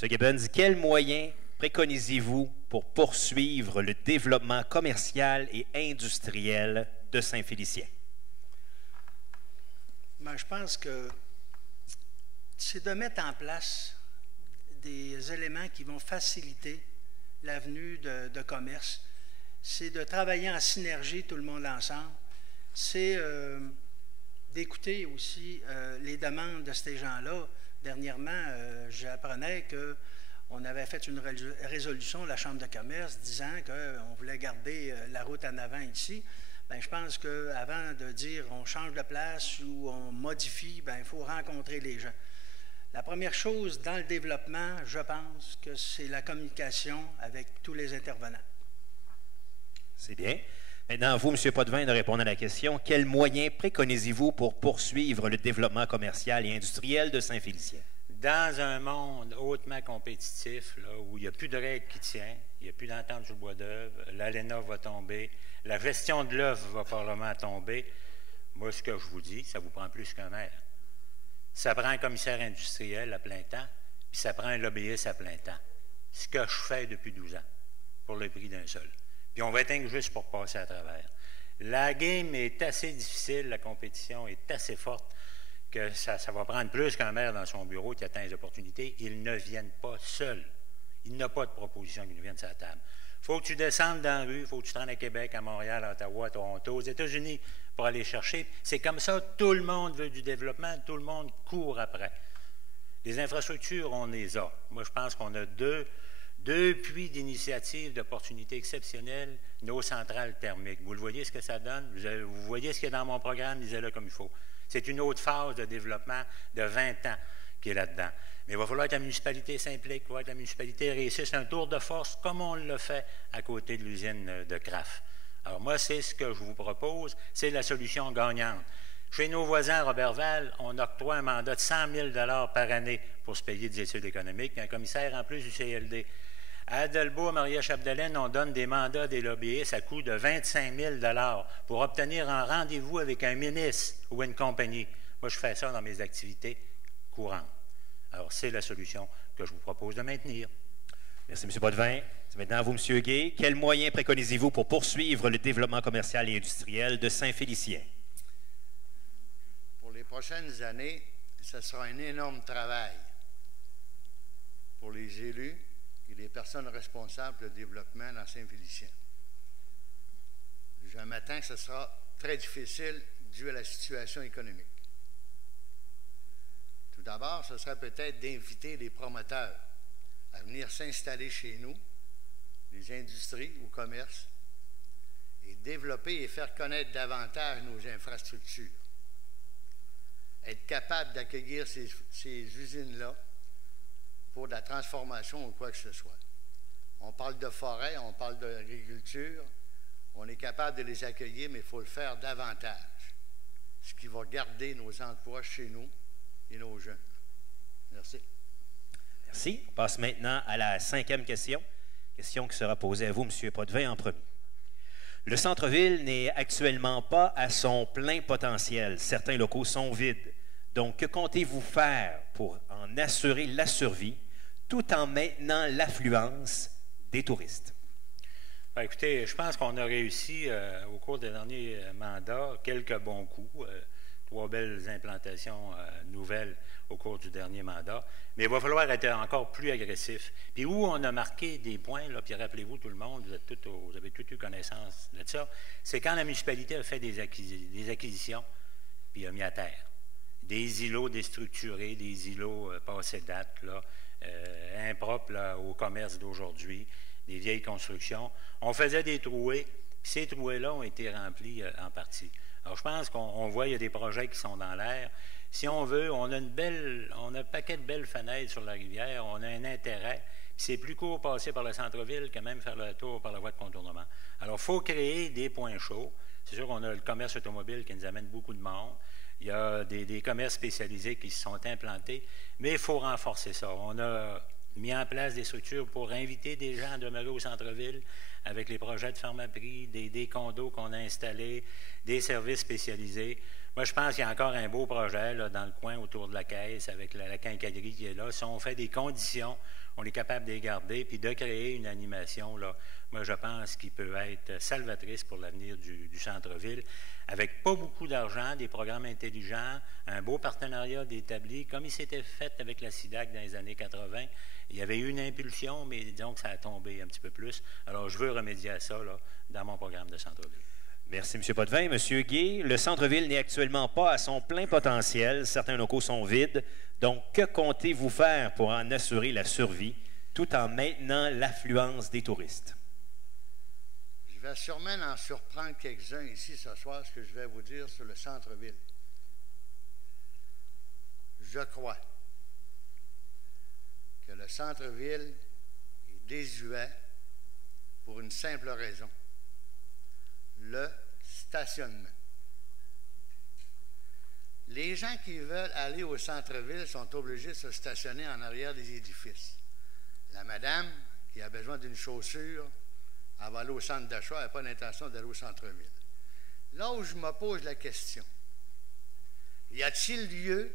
M. Gibbons, quels moyens préconisez-vous pour poursuivre le développement commercial et industriel de Saint-Félicien? Ben, je pense que c'est de mettre en place des éléments qui vont faciliter l'avenue de commerce. C'est de travailler en synergie, tout le monde ensemble. C'est d'écouter aussi les demandes de ces gens-là. Dernièrement, j'apprenais qu'on avait fait une résolution de la Chambre de commerce disant qu'on voulait garder la route en avant ici. Bien, je pense qu'avant de dire on change de place ou on modifie, bien, il faut rencontrer les gens. La première chose dans le développement, je pense que c'est la communication avec tous les intervenants. C'est bien. Maintenant, vous, M. Potvin, de répondre à la question. Quels moyens préconisez-vous pour poursuivre le développement commercial et industriel de Saint-Félicien? Dans un monde hautement compétitif, là, où il n'y a plus de règles qui tiennent, il n'y a plus d'entente sur le bois d'œuvre, l'ALENA va tomber, la gestion de l'œuvre va probablement tomber, moi, ce que je vous dis, ça vous prend plus qu'un maire. Ça prend un commissaire industriel à plein temps, puis ça prend un lobbyiste à plein temps. Ce que je fais depuis 12 ans, pour le prix d'un seul. Puis on va être juste pour passer à travers. La game est assez difficile, la compétition est assez forte, que ça va prendre plus qu'un maire dans son bureau qui atteint les opportunités. Ils ne viennent pas seuls. Il n'y a pas de proposition qui nous vienne sur la table. Il faut que tu descendes dans la rue, il faut que tu te rendes à Québec, à Montréal, à Ottawa, à Toronto, aux États-Unis pour aller chercher. C'est comme ça, tout le monde veut du développement, tout le monde court après. Les infrastructures, on les a. Moi, je pense qu'on a deux puits d'initiatives, d'opportunités exceptionnelles, nos centrales thermiques. Vous le voyez ce que ça donne? Vous voyez ce qu'il y a dans mon programme, lisez-le comme il faut. C'est une autre phase de développement de 20 ans qui est là-dedans. Mais il va falloir que la municipalité s'implique, il va falloir que la municipalité réussisse un tour de force comme on l'a fait à côté de l'usine de Kraft. Alors moi, c'est ce que je vous propose, c'est la solution gagnante. Chez nos voisins à Roberval, on octroie un mandat de 100 000 $ par année pour se payer des études économiques, puis un commissaire en plus du CLD. À Adelbourg, Maria-Chapdelaine, on donne des mandats des lobbyistes à coût de 25 000 $ pour obtenir un rendez-vous avec un ministre ou une compagnie. Moi, je fais ça dans mes activités courantes. Alors, c'est la solution que je vous propose de maintenir. Merci, M. Potvin. C'est maintenant à vous, M. Gay. Quels moyens préconisez-vous pour poursuivre le développement commercial et industriel de Saint-Félicien? Pour les prochaines années, ce sera un énorme travail pour les élus et les personnes responsables du développement dans Saint-Félicien. Je m'attends que ce sera très difficile dû à la situation économique. Tout d'abord, ce serait peut-être d'inviter les promoteurs à venir s'installer chez nous, les industries ou commerces, et développer et faire connaître davantage nos infrastructures. Être capable d'accueillir ces usines-là pour de la transformation ou quoi que ce soit. On parle de forêt, on parle d'agriculture, on est capable de les accueillir, mais il faut le faire davantage, ce qui va garder nos emplois chez nous et nos jeunes. Merci. Merci. On passe maintenant à la 5e question. Question qui sera posée à vous, M. Potvin, en premier. Le centre-ville n'est actuellement pas à son plein potentiel. Certains locaux sont vides. Donc, que comptez-vous faire pour en assurer la survie tout en maintenant l'affluence des touristes? Bien, écoutez, je pense qu'on a réussi au cours des derniers mandats quelques bons coups. 3 belles implantations nouvelles au cours du dernier mandat. Mais il va falloir être encore plus agressif. Puis où on a marqué des points, là, puis rappelez-vous tout le monde, vous avez tous eu connaissance de ça, c'est quand la municipalité a fait des acquisitions, puis a mis à terre. Des îlots déstructurés, des îlots passés date, là, impropres là, au commerce d'aujourd'hui, des vieilles constructions. On faisait des trouées, puis ces trouées-là ont été remplis en partie. Alors, je pense qu'on voit, il y a des projets qui sont dans l'air. Si on veut, on a un paquet de belles fenêtres sur la rivière, on a un intérêt, puis c'est plus court passer par le centre-ville que même faire le tour par la voie de contournement. Alors, il faut créer des points chauds. C'est sûr qu'on a le commerce automobile qui nous amène beaucoup de monde. Il y a des commerces spécialisés qui se sont implantés, mais il faut renforcer ça. On a mis en place des structures pour inviter des gens à demeurer au centre-ville avec les projets de Pharmaprix, des condos qu'on a installés, des services spécialisés. Moi, je pense qu'il y a encore un beau projet là, dans le coin autour de la caisse avec la quincaillerie qui est là. Si on fait des conditions, on est capable de les garder puis de créer une animation, là, moi, je pense qu'il peut être salvatrice pour l'avenir du centre-ville, avec pas beaucoup d'argent, des programmes intelligents, un beau partenariat d'établi, comme il s'était fait avec la SIDAC dans les années 80. Il y avait eu une impulsion, mais disons que ça a tombé un petit peu plus. Alors, je veux remédier à ça là, dans mon programme de centre-ville. Merci, M. Potvin. M. Guay, le centre-ville n'est actuellement pas à son plein potentiel. Certains locaux sont vides. Donc, que comptez-vous faire pour en assurer la survie tout en maintenant l'affluence des touristes? Je vais sûrement en surprendre quelques-uns ici ce soir, ce que je vais vous dire sur le centre-ville. Je crois que le centre-ville est désuet pour une simple raison. Le stationnement. Les gens qui veulent aller au centre-ville sont obligés de se stationner en arrière des édifices. La madame qui a besoin d'une chaussure, elle va aller au centre d'achat, elle n'a pas l'intention d'aller au centre-ville. Là où je me pose la question, y a-t-il lieu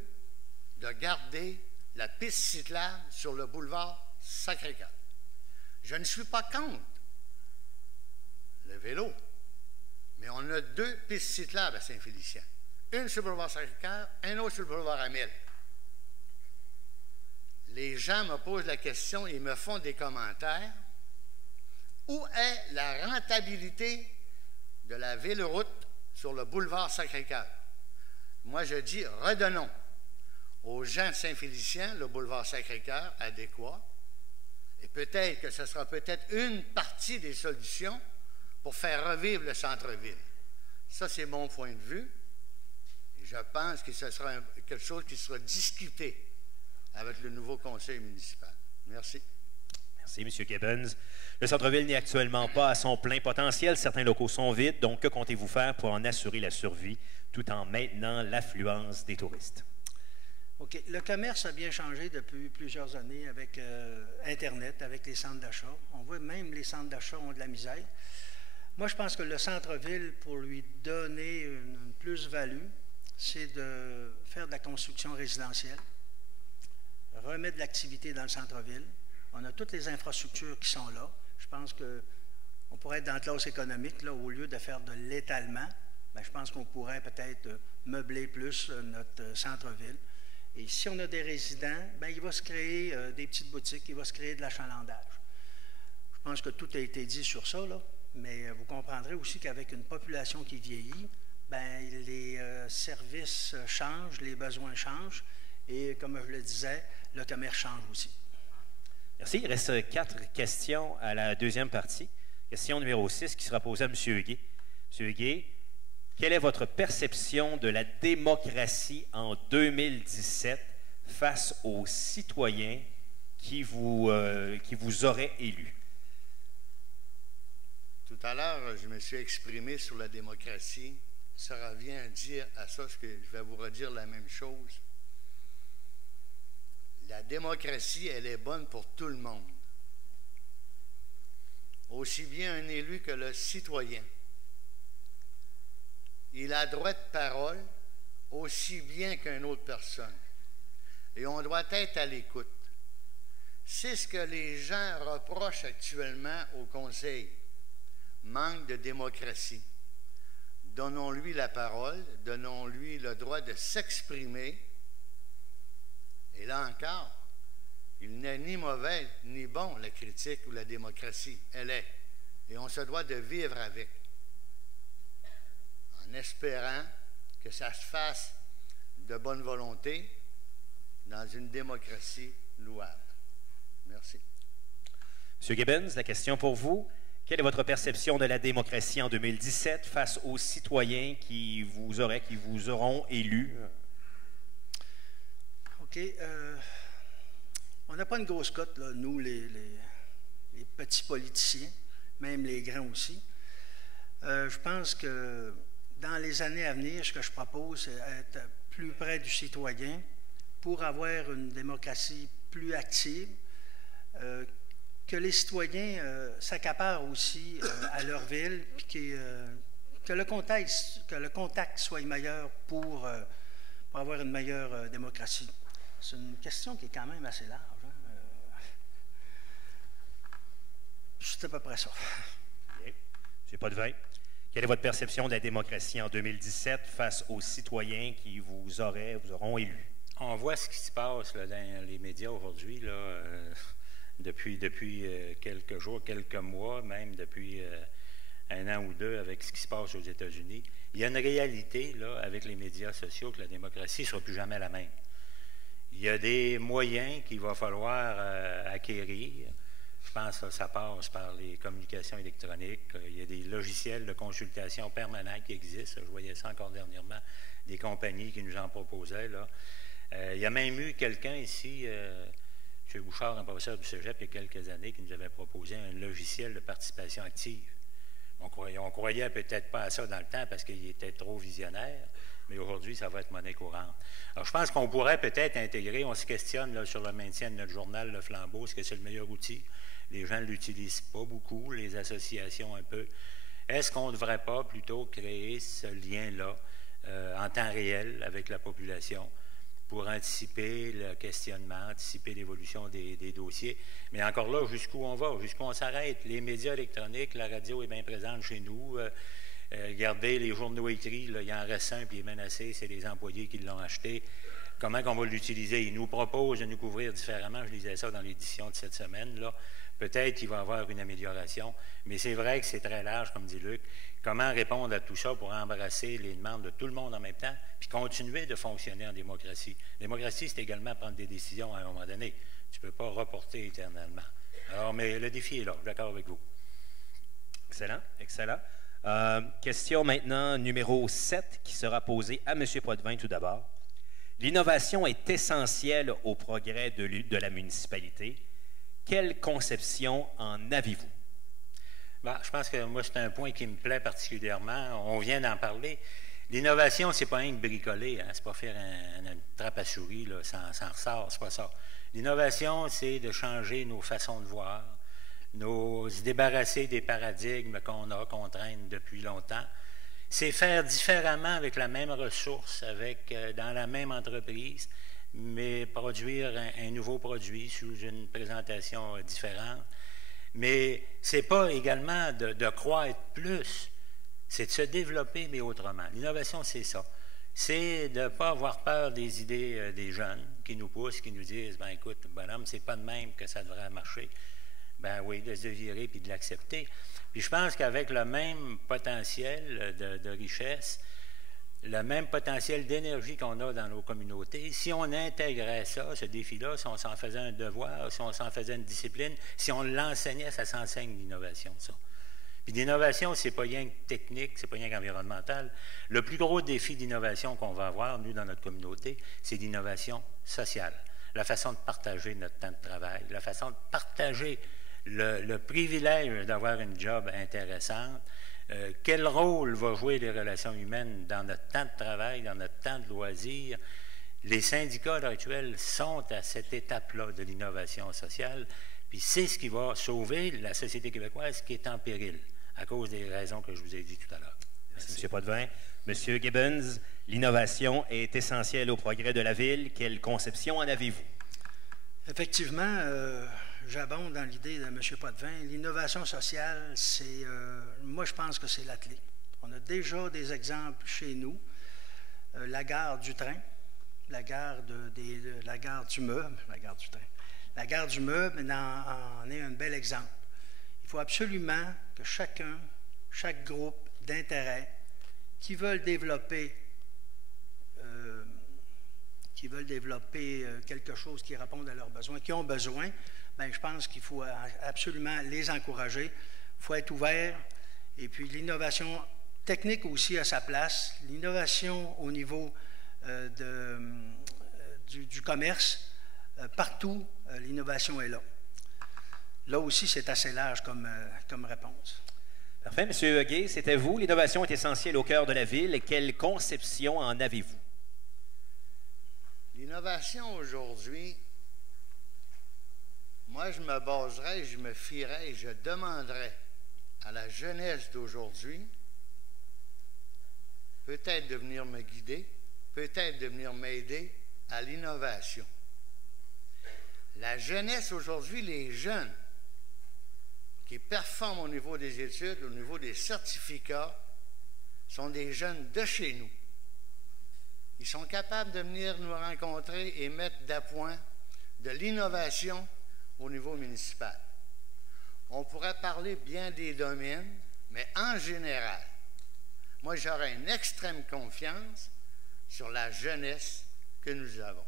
de garder la piste cyclable sur le boulevard Sacré-Cœur? Je ne suis pas contre le vélo, mais on a 2 pistes cyclables à Saint-Félicien. Une sur le boulevard Sacré-Cœur, une autre sur le boulevard Amel. Les gens me posent la question et me font des commentaires. Où est la rentabilité de la véloroute sur le boulevard Sacré-Cœur? Moi, je dis, redonnons aux gens de Saint-Félicien le boulevard Sacré-Cœur adéquat. Et peut-être que ce sera peut-être une partie des solutions pour faire revivre le centre-ville. Ça, c'est mon point de vue. Et je pense que ce sera quelque chose qui sera discuté avec le nouveau conseil municipal. Merci. Merci, M. Gibbons. Le centre-ville n'est actuellement pas à son plein potentiel. Certains locaux sont vides. Donc, que comptez-vous faire pour en assurer la survie tout en maintenant l'affluence des touristes? OK. Le commerce a bien changé depuis plusieurs années avec Internet, avec les centres d'achat. On voit même les centres d'achat ont de la misère. Moi, je pense que le centre-ville, pour lui donner une plus-value, c'est de faire de la construction résidentielle, remettre de l'activité dans le centre-ville. On a toutes les infrastructures qui sont là. Je pense qu'on pourrait être dans la classe économique, là, au lieu de faire de l'étalement. Bien, je pense qu'on pourrait peut-être meubler plus notre centre-ville. Et si on a des résidents, bien, il va se créer des petites boutiques, il va se créer de l'achalandage. Je pense que tout a été dit sur ça, là. Mais vous comprendrez aussi qu'avec une population qui vieillit, ben, les services changent, les besoins changent, et comme je le disais, le commerce change aussi. Merci. Il reste 4 questions à la deuxième partie. Question numéro 6 qui sera posée à M. Huguet. M. Huguet, quelle est votre perception de la démocratie en 2017 face aux citoyens qui vous auraient élu? Tout à l'heure, je me suis exprimé sur la démocratie. Ça revient à dire à ça ce que je vais vous redire la même chose. La démocratie, elle est bonne pour tout le monde. Aussi bien un élu que le citoyen. Il a droit de parole aussi bien qu'une autre personne. Et on doit être à l'écoute. C'est ce que les gens reprochent actuellement au Conseil. Manque de démocratie. Donnons-lui la parole, donnons-lui le droit de s'exprimer. Et là encore, il n'est ni mauvais ni bon, la critique ou la démocratie. Elle est. Et on se doit de vivre avec. En espérant que ça se fasse de bonne volonté dans une démocratie louable. Merci. M. Gibbons, la question pour vous. Quelle est votre perception de la démocratie en 2017 face aux citoyens qui vous auront élu? OK. On n'a pas une grosse cote, là, nous, les petits politiciens, même les grands aussi. Je pense que dans les années à venir, ce que je propose, c'est être plus près du citoyen pour avoir une démocratie plus active, que les citoyens s'accaparent aussi à leur ville, puis que le contact soit meilleur pour avoir une meilleure démocratie. C'est une question qui est quand même assez large. Hein? C'est à peu près ça. Bien. M. Potvin, quelle est votre perception de la démocratie en 2017 face aux citoyens qui vous auront élu? On voit ce qui se passe là, dans les médias aujourd'hui, depuis quelques jours, quelques mois, même depuis un an ou deux avec ce qui se passe aux États-Unis. Il y a une réalité là, avec les médias sociaux que la démocratie ne sera plus jamais la même. Il y a des moyens qu'il va falloir acquérir. Je pense que ça passe par les communications électroniques. Il y a des logiciels de consultation permanents qui existent. Je voyais ça encore dernièrement, des compagnies qui nous en proposaient. Là. Il y a même eu quelqu'un ici, M. Bouchard, un professeur du Cégep, il y a quelques années, qui nous avait proposé un logiciel de participation active. On croyait peut-être pas à ça dans le temps parce qu'il était trop visionnaire, mais aujourd'hui, ça va être monnaie courante. Alors, je pense qu'on pourrait peut-être intégrer, on se questionne là, sur le maintien de notre journal, Le Flambeau, est-ce que c'est le meilleur outil? Les gens ne l'utilisent pas beaucoup, les associations un peu. Est-ce qu'on ne devrait pas plutôt créer ce lien-là en temps réel avec la population pour anticiper le questionnement, anticiper l'évolution des dossiers? Mais encore là, jusqu'où on va, jusqu'où on s'arrête? Les médias électroniques, la radio est bien présente chez nous. Regardez les journaux écrits, là, il en reste un, puis il est menacé, c'est les employés qui l'ont acheté. Comment on va l'utiliser? Ils nous proposent de nous couvrir différemment. Je lisais ça dans l'édition de cette semaine. Là. Peut-être qu'il va y avoir une amélioration, mais c'est vrai que c'est très large, comme dit Luc. Comment répondre à tout ça pour embrasser les demandes de tout le monde en même temps, puis continuer de fonctionner en démocratie? La démocratie, c'est également prendre des décisions à un moment donné. Tu ne peux pas reporter éternellement. Alors, mais le défi est là, je suis d'accord avec vous. Excellent, excellent. Question maintenant numéro 7 qui sera posée à M. Potvin tout d'abord. L'innovation est essentielle au progrès de la municipalité. Quelle conception en avez-vous? Bon, je pense que moi, c'est un point qui me plaît particulièrement. On vient d'en parler. L'innovation, c'est pas rien que bricoler, hein? C'est pas faire une trappe à souris, là, sans ressort, c'est pas ça. L'innovation, c'est de changer nos façons de voir, se débarrasser des paradigmes qu'on traîne depuis longtemps. C'est faire différemment avec la même ressource, dans la même entreprise, mais produire un nouveau produit sous une présentation différente. Mais ce n'est pas également de croître plus, c'est de se développer, mais autrement. L'innovation, c'est ça. C'est de ne pas avoir peur des idées des jeunes qui nous poussent, qui nous disent, ben écoute, bonhomme, c'est pas de même que ça devrait marcher. Ben oui, de se virer puis de l'accepter. Puis je pense qu'avec le même potentiel de richesse, le même potentiel d'énergie qu'on a dans nos communautés, si on intégrait ça, ce défi-là, si on s'en faisait un devoir, si on s'en faisait une discipline, si on l'enseignait, ça s'enseigne l'innovation, ça. Puis l'innovation, c'est pas rien que technique, c'est pas rien qu'environnemental. Le plus gros défi d'innovation qu'on va avoir, nous, dans notre communauté, c'est l'innovation sociale. La façon de partager notre temps de travail, la façon de partager le privilège d'avoir une job intéressante. Quel rôle va jouer les relations humaines dans notre temps de travail, dans notre temps de loisir? Les syndicats, à l'heure actuelle, sont à cette étape-là de l'innovation sociale, puis c'est ce qui va sauver la société québécoise qui est en péril, à cause des raisons que je vous ai dit tout à l'heure. Merci, M. Potvin. M. Gibbons, l'innovation est essentielle au progrès de la Ville. Quelle conception en avez-vous? Effectivement, j'abonde dans l'idée de M. Potvin. L'innovation sociale, moi, je pense que c'est la clé. On a déjà des exemples chez nous. La gare du train, la gare du meuble, la gare du meuble en est un bel exemple. Il faut absolument que chaque groupe d'intérêt qui veulent développer quelque chose qui réponde à leurs besoins, qui ont besoin, bien, je pense qu'il faut absolument les encourager. Il faut être ouvert. Et puis l'innovation technique aussi à sa place. L'innovation au niveau du commerce, partout, l'innovation est là. Là aussi, c'est assez large comme réponse. Parfait. M. Gay, c'était vous. L'innovation est essentielle au cœur de la Ville. Quelle conception en avez-vous? L'innovation aujourd'hui, moi, je me baserais, je me fierais et je demanderais à la jeunesse d'aujourd'hui peut-être de venir me guider, peut-être de venir m'aider à l'innovation. La jeunesse aujourd'hui, les jeunes qui performent au niveau des études, au niveau des certificats, sont des jeunes de chez nous. Ils sont capables de venir nous rencontrer et mettre d'appoint de l'innovation au niveau municipal. On pourrait parler bien des domaines, mais en général, moi j'aurais une extrême confiance sur la jeunesse que nous avons.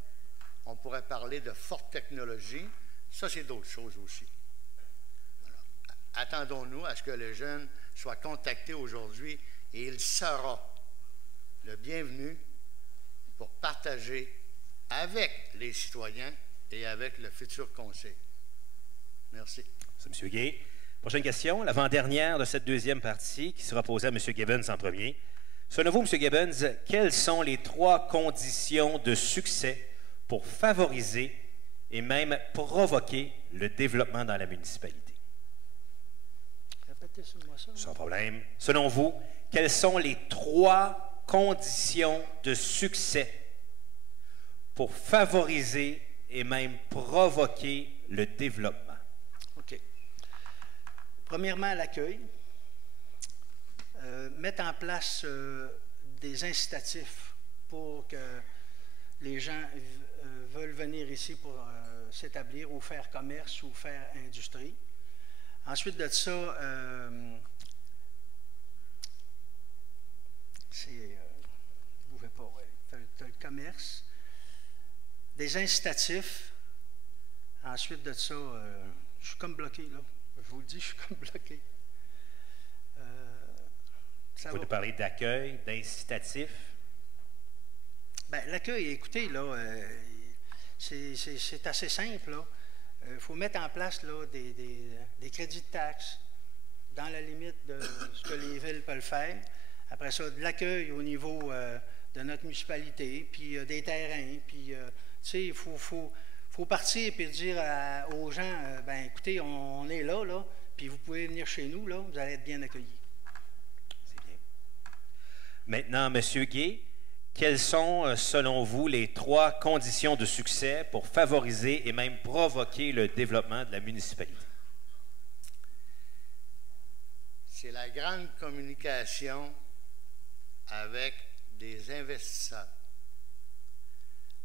On pourrait parler de forte technologie, ça c'est d'autres choses aussi. Alors, attendons-nous à ce que les jeunes soient contactés aujourd'hui et il sera le bienvenu pour partager avec les citoyens et avec le futur conseil. Merci. Merci, M. Gay. Prochaine question, l'avant-dernière de cette deuxième partie, qui sera posée à M. Gibbons en premier. Selon vous, M. Gibbons, quelles sont les 3 conditions de succès pour favoriser et même provoquer le développement dans la municipalité? Répétez-moi ça. Sans problème. Selon vous, quelles sont les 3 conditions de succès pour favoriser et même provoquer le développement? OK. Premièrement, l'accueil. Mettre en place des incitatifs pour que les gens veulent venir ici pour s'établir ou faire commerce ou faire industrie. Ensuite de ça, vous pouvez pas, ouais, t'as le commerce, des incitatifs. Ensuite de ça, je suis comme bloqué, là. Je vous le dis, je suis comme bloqué. Vous nous parler d'accueil, d'incitatif. Bien, l'accueil, écoutez, là, c'est assez simple, là. Il faut mettre en place là, des crédits de taxes dans la limite de ce que les villes peuvent faire. Après ça, de l'accueil au niveau de notre municipalité, puis des terrains. Puis, tu sais, il faut partir et dire aux gens, ben écoutez, on est là, puis vous pouvez venir chez nous, là, vous allez être bien accueillis. C'est bien. Maintenant, M. Gay, quelles sont, selon vous, les 3 conditions de succès pour favoriser et même provoquer le développement de la municipalité? C'est la grande communication avec des investisseurs.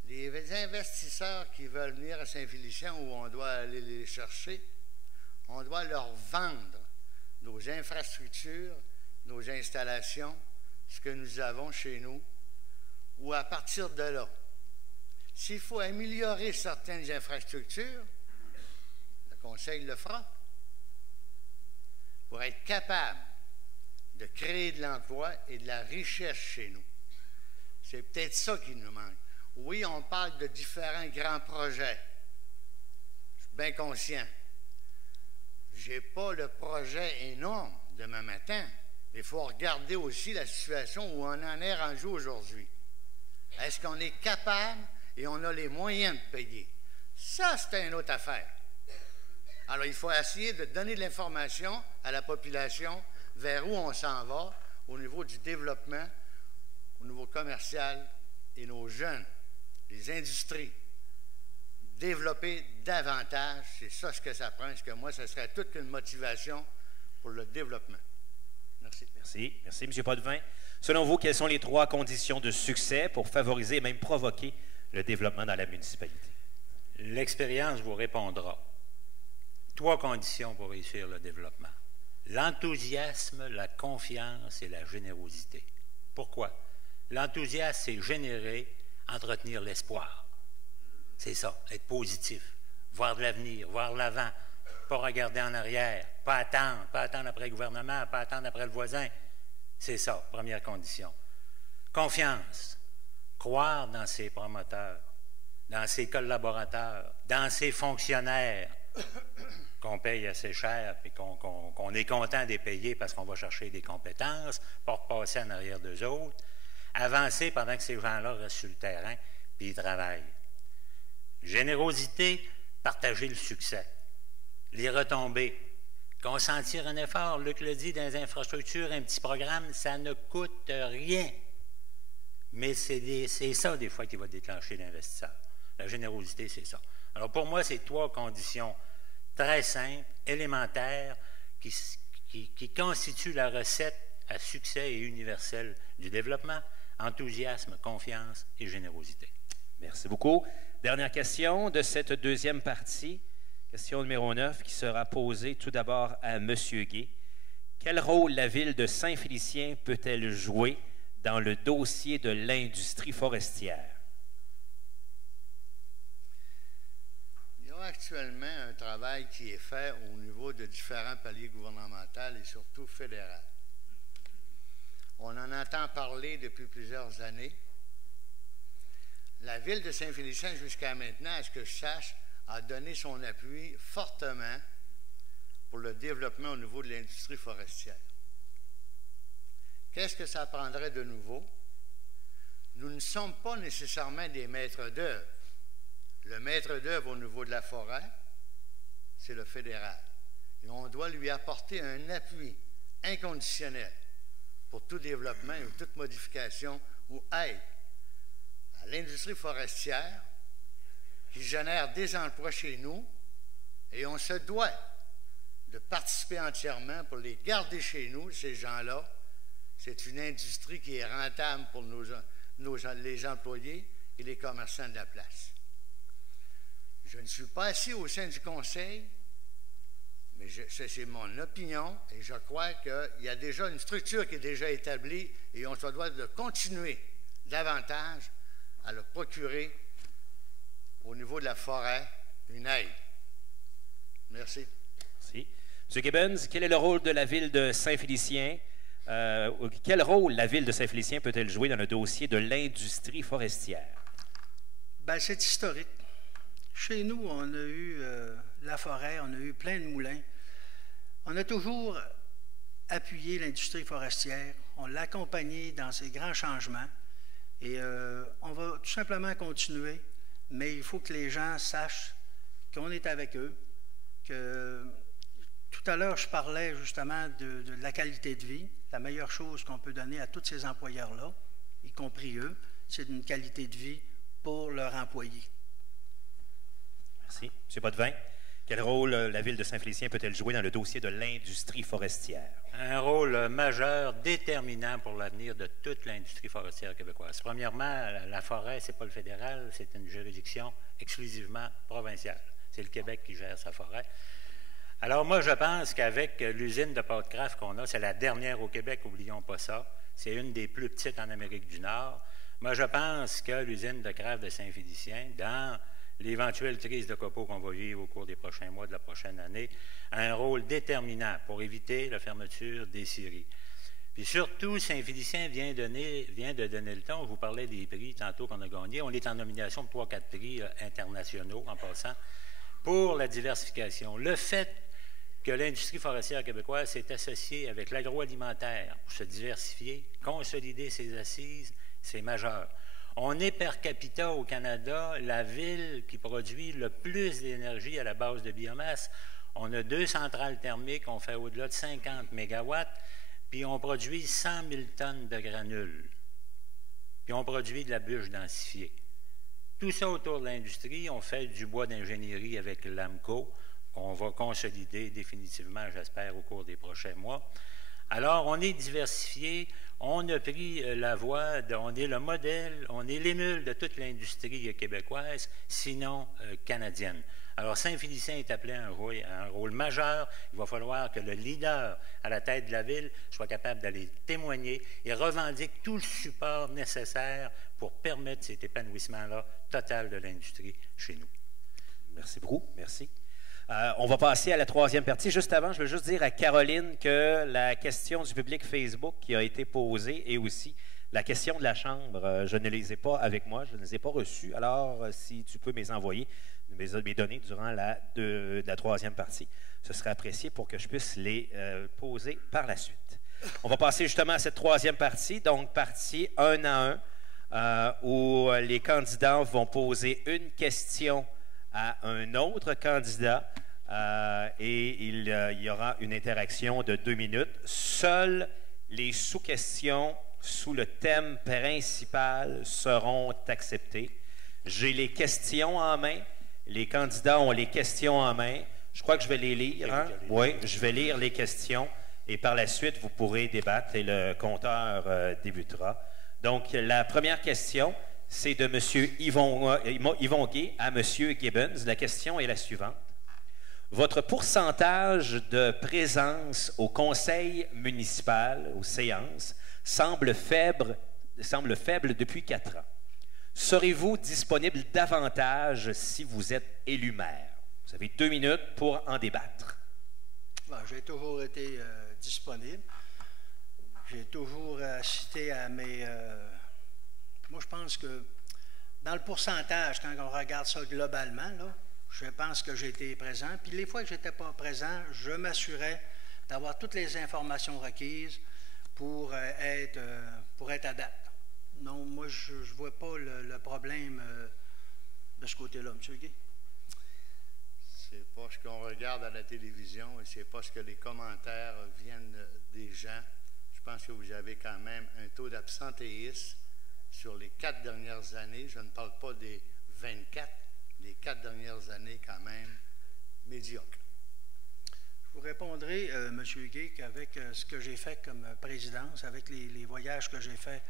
Les investisseurs qui veulent venir à Saint-Félicien, où on doit aller les chercher, On doit leur vendre nos infrastructures, nos installations, ce que nous avons chez nous, ou à partir de là, s'il faut améliorer certaines infrastructures, le Conseil le fera. Pour être capable de créer de l'emploi et de la richesse chez nous. C'est peut-être ça qui nous manque. Oui, on parle de différents grands projets. Je suis bien conscient. Je n'ai pas le projet énorme demain matin. Il faut regarder aussi la situation où on en est rendu aujourd'hui. Est-ce qu'on est capable et on a les moyens de payer? Ça, c'est une autre affaire. Alors, il faut essayer de donner de l'information à la population vers où on s'en va au niveau du développement, au niveau commercial et nos jeunes, les industries. Développer davantage, c'est ça ce que ça prend. Parce que moi, ce serait toute une motivation pour le développement. Merci. Merci. Merci, M. Potvin. Selon vous, quelles sont les 3 conditions de succès pour favoriser et même provoquer le développement dans la municipalité? L'expérience vous répondra. 3 conditions pour réussir le développement. L'enthousiasme, la confiance et la générosité. Pourquoi? L'enthousiasme, c'est générer, entretenir l'espoir. C'est ça, être positif, voir de l'avenir, voir l'avant, pas regarder en arrière, pas attendre après le gouvernement, pas attendre après le voisin. C'est ça, première condition. Confiance, croire dans ses promoteurs, dans ses collaborateurs, dans ses fonctionnaires, qu'on paye assez cher et qu'on est content de les payer parce qu'on va chercher des compétences, pas repasser en arrière d'eux autres, avancer pendant que ces gens-là restent sur le terrain puis ils travaillent. Générosité, partager le succès, les retombées, consentir un effort. Luc le dit, dans les infrastructures, un petit programme, ça ne coûte rien. Mais c'est ça, des fois, qui va déclencher l'investisseur. La générosité, c'est ça. Alors, pour moi, c'est 3 conditions très simples, élémentaires, qui constituent la recette à succès et universel du développement: enthousiasme, confiance et générosité. Merci beaucoup. Dernière question de cette deuxième partie. Question numéro 9 qui sera posée tout d'abord à M. Gay. Quel rôle la ville de Saint-Félicien peut-elle jouer dans le dossier de l'industrie forestière? Il y a actuellement un travail qui est fait au niveau de différents paliers gouvernementaux et surtout fédéral. On en entend parler depuis plusieurs années. La ville de Saint-Félicien, jusqu'à maintenant, à ce que je sache, a donné son appui fortement pour le développement au niveau de l'industrie forestière. Qu'est-ce que ça prendrait de nouveau? Nous ne sommes pas nécessairement des maîtres d'œuvre. Le maître d'œuvre au niveau de la forêt, c'est le fédéral. Et on doit lui apporter un appui inconditionnel pour tout développement ou toute modification ou aide à l'industrie forestière qui génère des emplois chez nous, et on se doit de participer entièrement pour les garder chez nous, ces gens-là. C'est une industrie qui est rentable pour les employés et les commerçants de la place. Je ne suis pas assis au sein du conseil, mais c'est mon opinion, et je crois qu'il y a déjà une structure qui est déjà établie, et on se doit de continuer davantage à le procurer au niveau de la forêt une aide. Merci. Merci. M. Gibbons, quel est le rôle de la ville de Saint-Félicien? Quel rôle la ville de Saint-Félicien peut-elle jouer dans le dossier de l'industrie forestière? Bien, c'est historique. Chez nous, on a eu la forêt, on a eu plein de moulins. On a toujours appuyé l'industrie forestière, on l'a accompagné dans ces grands changements et on va tout simplement continuer, mais il faut que les gens sachent qu'on est avec eux, que tout à l'heure, je parlais justement de la qualité de vie. La meilleure chose qu'on peut donner à tous ces employeurs-là, y compris eux, c'est une qualité de vie pour leurs employés. Merci. M. Potvin, quel rôle la ville de Saint-Félicien peut-elle jouer dans le dossier de l'industrie forestière? Un rôle majeur, déterminant pour l'avenir de toute l'industrie forestière québécoise. Premièrement, la forêt, ce n'est pas le fédéral, c'est une juridiction exclusivement provinciale. C'est le Québec qui gère sa forêt. Alors moi, je pense qu'avec l'usine de pâte Kraft qu'on a, c'est la dernière au Québec, n'oublions pas ça. C'est une des plus petites en Amérique du Nord. Moi, je pense que l'usine de Kraft de Saint-Félicien, dans l'éventuelle crise de copeaux qu'on va vivre au cours des prochains mois de la prochaine année, a un rôle déterminant pour éviter la fermeture des scieries. Puis surtout, Saint-Félicien vient de donner le ton. Je vous parlais des prix tantôt qu'on a gagnés. On est en nomination pour 3-4 prix internationaux, en passant, pour la diversification. Le fait que l'industrie forestière québécoise s'est associée avec l'agroalimentaire pour se diversifier, consolider ses assises, c'est majeur. On est per capita au Canada la ville qui produit le plus d'énergie à la base de biomasse. On a 2 centrales thermiques, on fait au-delà de 50 mégawatts, puis on produit 100 000 tonnes de granules. Puis on produit de la bûche densifiée. Tout ça autour de l'industrie, on fait du bois d'ingénierie avec l'AMCO, qu'on va consolider définitivement, j'espère, au cours des prochains mois. Alors, on est diversifié, on a pris la voie, on est le modèle, on est l'émule de toute l'industrie québécoise, sinon canadienne. Alors, Saint-Félicien est appelé à un rôle majeur. Il va falloir que le leader à la tête de la ville soit capable d'aller témoigner et revendique tout le support nécessaire pour permettre cet épanouissement-là total de l'industrie chez nous. Merci beaucoup. Merci. On va passer à la troisième partie. Juste avant, je veux juste dire à Caroline que la question du public Facebook qui a été posée et aussi la question de la Chambre, je ne les ai pas avec moi, je ne les ai pas reçues. Alors, si tu peux me les envoyer, me donner durant la troisième partie, ce serait apprécié pour que je puisse les poser par la suite. On va passer justement à cette troisième partie, donc partie 1 à 1, où les candidats vont poser une question à un autre candidat et il y aura une interaction de 2 minutes. Seules les sous-questions sous le thème principal seront acceptées. J'ai les questions en main. Les candidats ont les questions en main. Je crois que je vais les lire. Hein? Oui, je vais lire les questions et par la suite, vous pourrez débattre et le compteur débutera. Donc, la première question, c'est de M. Yvon Gay à M. Gibbons. La question est la suivante. Votre pourcentage de présence au conseil municipal, aux séances, semble faible depuis 4 ans. Serez-vous disponible davantage si vous êtes élu maire? Vous avez 2 minutes pour en débattre. Bon, j'ai toujours été disponible. J'ai toujours assisté à mes... moi, je pense que dans le pourcentage, quand on regarde ça globalement, là, je pense que j'ai été présent. Puis les fois que je n'étais pas présent, je m'assurais d'avoir toutes les informations requises pour être à date. Non, moi, je ne vois pas le problème de ce côté-là. M. Gay? C'est pas ce qu'on regarde à la télévision et c'est pas ce que les commentaires viennent des gens. Je pense que vous avez quand même un taux d'absentéisme sur les 4 dernières années. Je ne parle pas des 24, les 4 dernières années quand même médiocres. Je vous répondrai, M. Gay, qu'avec ce que j'ai fait comme présidence, avec les voyages que j'ai faits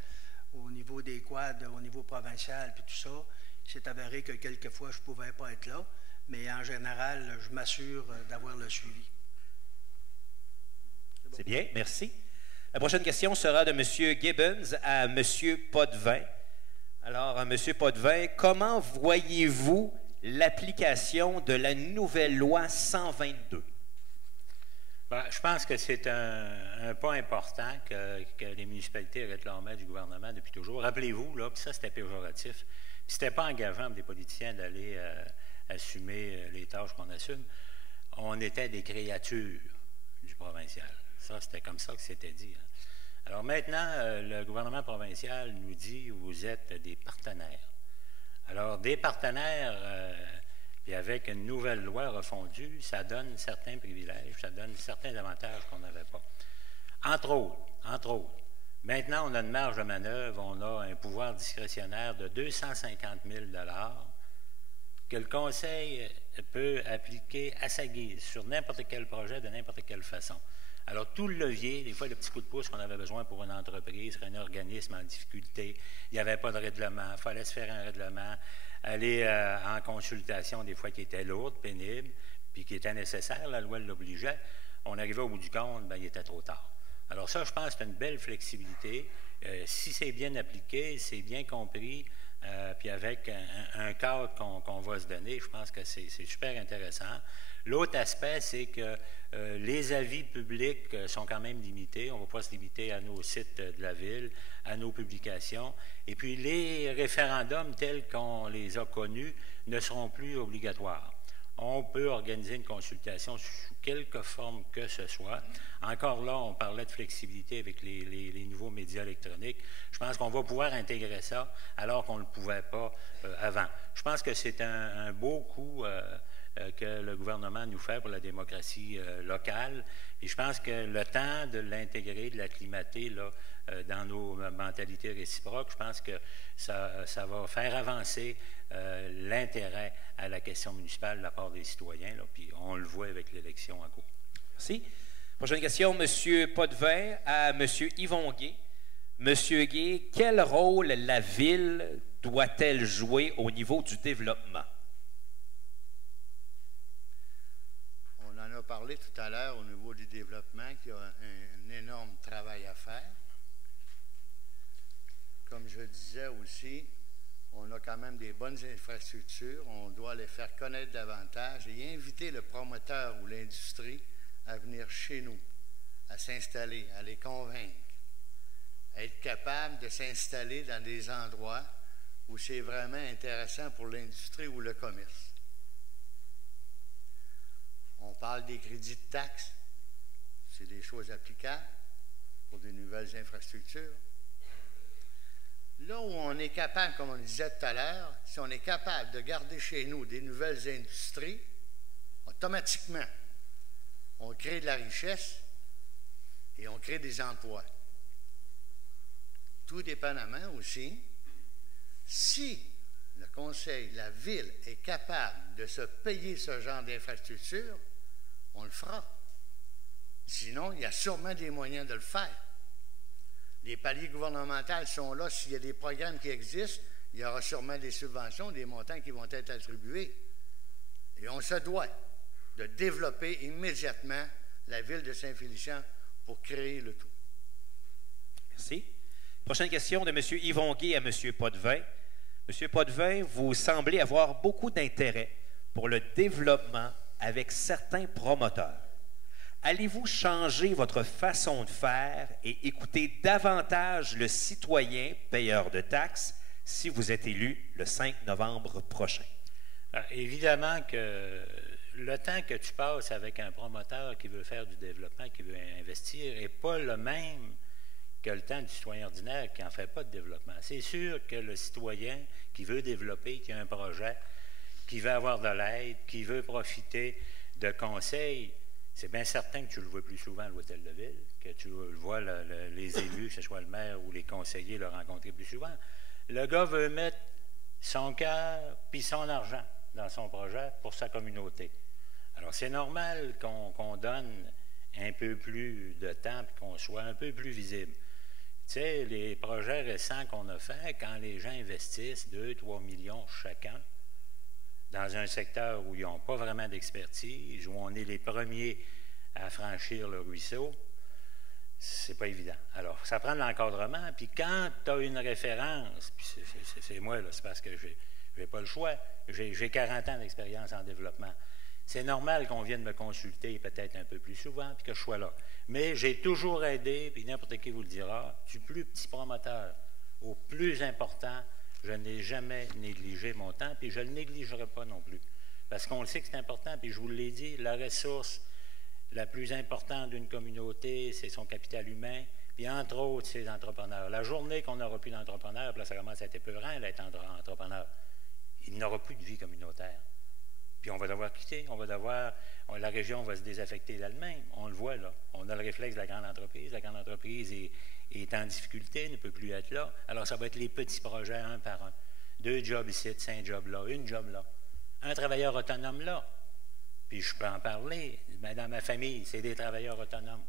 au niveau des quads, au niveau provincial, puis tout ça, il s'est avéré que quelquefois, je ne pouvais pas être là, mais en général, je m'assure d'avoir le suivi. C'est bien, merci. La prochaine question sera de M. Gibbons à M. Potvin. Alors, M. Potvin, comment voyez-vous l'application de la nouvelle loi 122? Ben, je pense que c'est un pas important que les municipalités réclamaient du gouvernement depuis toujours. Rappelez-vous, là, puis ça, c'était péjoratif. Puis c'était pas engageant pour des politiciens d'aller assumer les tâches qu'on assume. On était des créatures du provincial. Ça, c'était comme ça que c'était dit. Hein. Alors maintenant, le gouvernement provincial nous dit vous êtes des partenaires. Alors, des partenaires, puis avec une nouvelle loi refondue, ça donne certains privilèges, ça donne certains avantages qu'on n'avait pas. Entre autres, maintenant, on a une marge de manœuvre, on a un pouvoir discrétionnaire de 250 000 $ que le conseil peut appliquer à sa guise sur n'importe quel projet, de n'importe quelle façon. Alors, tout le levier, des fois, le petit coup de pouce qu'on avait besoin pour une entreprise, un organisme en difficulté, il n'y avait pas de règlement, il fallait se faire un règlement, aller en consultation, des fois, qui était lourde, pénible, puis qui était nécessaire, la loi l'obligeait, on arrivait au bout du compte, bien, il était trop tard. Alors ça, je pense que c'est une belle flexibilité. Si c'est bien appliqué, c'est bien compris, puis avec un cadre qu'on va se donner, je pense que c'est super intéressant. L'autre aspect, c'est que les avis publics sont quand même limités. On ne va pas se limiter à nos sites de la Ville, à nos publications. Et puis, les référendums tels qu'on les a connus ne seront plus obligatoires. On peut organiser une consultation sous quelque forme que ce soit. Encore là, on parlait de flexibilité avec les nouveaux médias électroniques. Je pense qu'on va pouvoir intégrer ça alors qu'on ne le pouvait pas avant. Je pense que c'est un beau coup que le gouvernement nous fait pour la démocratie locale. Et je pense que le temps de l'intégrer, de l'acclimater là, dans nos mentalités réciproques, je pense que ça va faire avancer l'intérêt à la question municipale de la part des citoyens. Là, puis on le voit avec l'élection en cours. Merci. Prochaine question, M. Potvin à M. Yvon Gay. M. Gay, quel rôle la Ville doit-elle jouer au niveau du développement? On en a parlé tout à l'heure au niveau du développement, qu'il y a un énorme travail à faire. Comme je disais aussi, on a quand même des bonnes infrastructures, on doit les faire connaître davantage et inviter le promoteur ou l'industrie à venir chez nous, à s'installer, à les convaincre, à être capable de s'installer dans des endroits où c'est vraiment intéressant pour l'industrie ou le commerce. On parle des crédits de taxes, c'est des choses applicables pour des nouvelles infrastructures. Là où on est capable, comme on le disait tout à l'heure, si on est capable de garder chez nous des nouvelles industries, automatiquement, on crée de la richesse et on crée des emplois. Tout dépendamment aussi, si le conseil, la ville est capable de se payer ce genre d'infrastructure, on le fera. Sinon, il y a sûrement des moyens de le faire. Les paliers gouvernementaux sont là. S'il y a des programmes qui existent, il y aura sûrement des subventions, des montants qui vont être attribués. Et on se doit de développer immédiatement la ville de Saint-Félicien pour créer le tout. Merci. Prochaine question de M. Yvon Gay à M. Potvin. M. Potvin, vous semblez avoir beaucoup d'intérêt pour le développement avec certains promoteurs. Allez-vous changer votre façon de faire et écouter davantage le citoyen payeur de taxes si vous êtes élu le 5 novembre prochain? Évidemment que le temps que tu passes avec un promoteur qui veut faire du développement, qui veut investir, n'est pas le même que le temps du citoyen ordinaire qui n'en fait pas de développement. C'est sûr que le citoyen qui veut développer, qui a un projet, qui veut avoir de l'aide, qui veut profiter de conseils, c'est bien certain que tu le vois plus souvent à l'hôtel de ville, que tu le vois les élus, que ce soit le maire ou les conseillers, le rencontrer plus souvent. Le gars veut mettre son cœur puis son argent dans son projet pour sa communauté. Alors, c'est normal qu'on donne un peu plus de temps et qu'on soit un peu plus visible. Tu sais, les projets récents qu'on a faits, quand les gens investissent 2-3 millions chacun, dans un secteur où ils n'ont pas vraiment d'expertise, où on est les premiers à franchir le ruisseau, c'est pas évident. Alors, ça prend de l'encadrement, puis quand tu as une référence, puis c'est moi, là, c'est parce que je n'ai pas le choix, j'ai 40 ans d'expérience en développement. C'est normal qu'on vienne me consulter peut-être un peu plus souvent, puis que je sois là. Mais j'ai toujours aidé, puis n'importe qui vous le dira, du plus petit promoteur au plus important. Je n'ai jamais négligé mon temps, puis je ne le négligerai pas non plus. Parce qu'on le sait que c'est important, puis je vous l'ai dit, la ressource la plus importante d'une communauté, c'est son capital humain, puis entre autres, ses entrepreneurs. La journée qu'on n'aura plus d'entrepreneurs, puis là, ça commence à être épeurant d'être entrepreneur, il n'aura plus de vie communautaire. Puis on va devoir quitter, la région va se désaffecter d'elle-même. On le voit là. On a le réflexe de la grande entreprise. La grande entreprise est en difficulté, ne peut plus être là. Alors ça va être les petits projets un par un. 2 jobs ici, 5 jobs là, 1 job là. Un travailleur autonome là. Puis je peux en parler. Mais dans ma famille, c'est des travailleurs autonomes.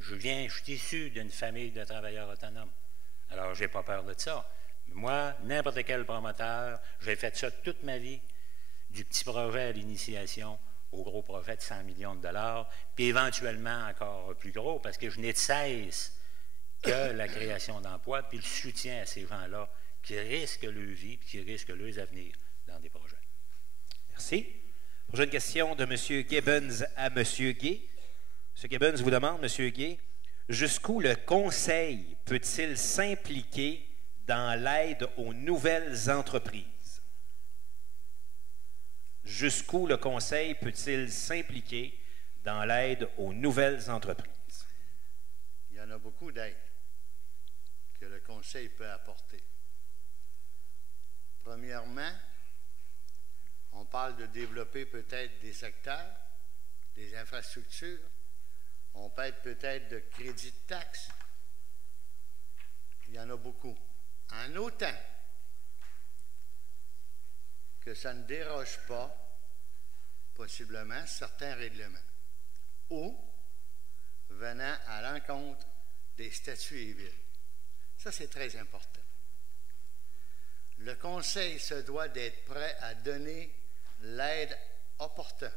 Je suis issu d'une famille de travailleurs autonomes. Alors je n'ai pas peur de ça. Moi, n'importe quel promoteur, j'ai fait ça toute ma vie. Du petit projet à l'initiation au gros projet de 100 millions de dollars, puis éventuellement encore plus gros, parce que je n'ai de cesse que la création d'emplois, puis le soutien à ces gens-là qui risquent leur vie, puis qui risquent leur avenir dans des projets. Merci. Prochaine question de M. Gibbons à M. Gay. M. Gibbons vous demande, M. Gay, jusqu'où le Conseil peut-il s'impliquer dans l'aide aux nouvelles entreprises? Jusqu'où le Conseil peut-il s'impliquer dans l'aide aux nouvelles entreprises? Il y en a beaucoup d'aides que le Conseil peut apporter. Premièrement, on parle de développer peut-être des secteurs, des infrastructures. On peut être peut-être de crédit de taxes. Il y en a beaucoup. En autant que ça ne déroge pas, possiblement, certains règlements, ou venant à l'encontre des statuts et villes. Ça, c'est très important. Le Conseil se doit d'être prêt à donner l'aide opportune,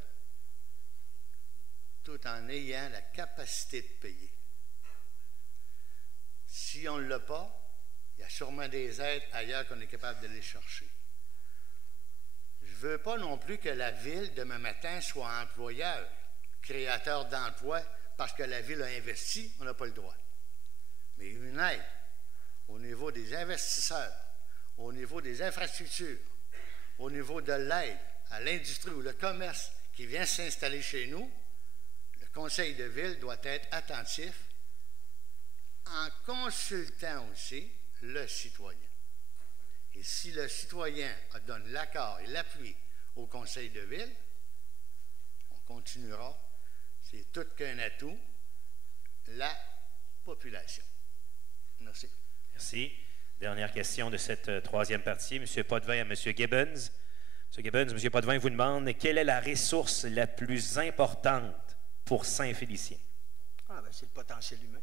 tout en ayant la capacité de payer. Si on ne l'a pas, il y a sûrement des aides ailleurs qu'on est capable de les chercher. Je ne veux pas non plus que la Ville, demain matin, soit employeur, créateur d'emplois, parce que la Ville a investi, on n'a pas le droit. Mais une aide au niveau des investisseurs, au niveau des infrastructures, au niveau de l'aide à l'industrie ou le commerce qui vient s'installer chez nous, le Conseil de Ville doit être attentif en consultant aussi le citoyen. Et si le citoyen donne l'accord et l'appui au Conseil de Ville, on continuera. C'est tout qu'un atout, la population. Merci. Merci. Dernière question de cette troisième partie. M. Potvin à M. Gibbons. M. Gibbons, M. Potvin vous demande quelle est la ressource la plus importante pour Saint-Félicien? C'est le potentiel humain.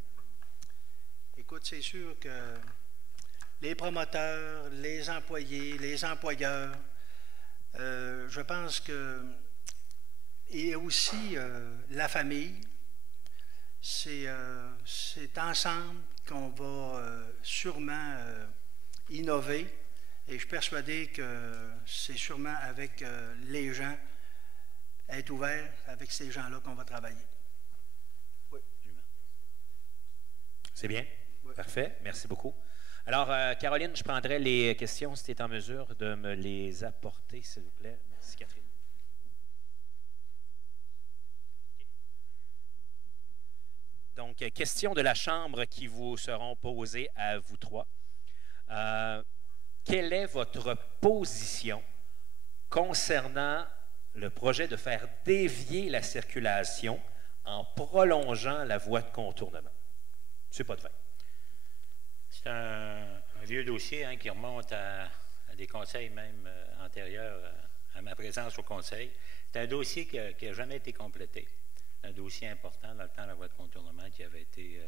Écoute, c'est sûr que les promoteurs, les employés, les employeurs, je pense que, et aussi la famille, c'est ensemble qu'on va sûrement innover, et je suis persuadé que c'est sûrement avec les gens, être ouvert avec ces gens-là qu'on va travailler. Oui. C'est bien? Oui. Parfait. Merci beaucoup. Alors, Caroline, je prendrai les questions si tu es en mesure de me les apporter, s'il vous plaît. Merci, Catherine. Donc, questions de la Chambre qui vous seront posées à vous trois. Quelle est votre position concernant le projet de faire dévier la circulation en prolongeant la voie de contournement? M. Potvin. C'est un vieux dossier qui remonte à des conseils même antérieurs à ma présence au conseil. C'est un dossier qui n'a jamais été complété. Un dossier important dans le temps de la voie de contournement qui avait été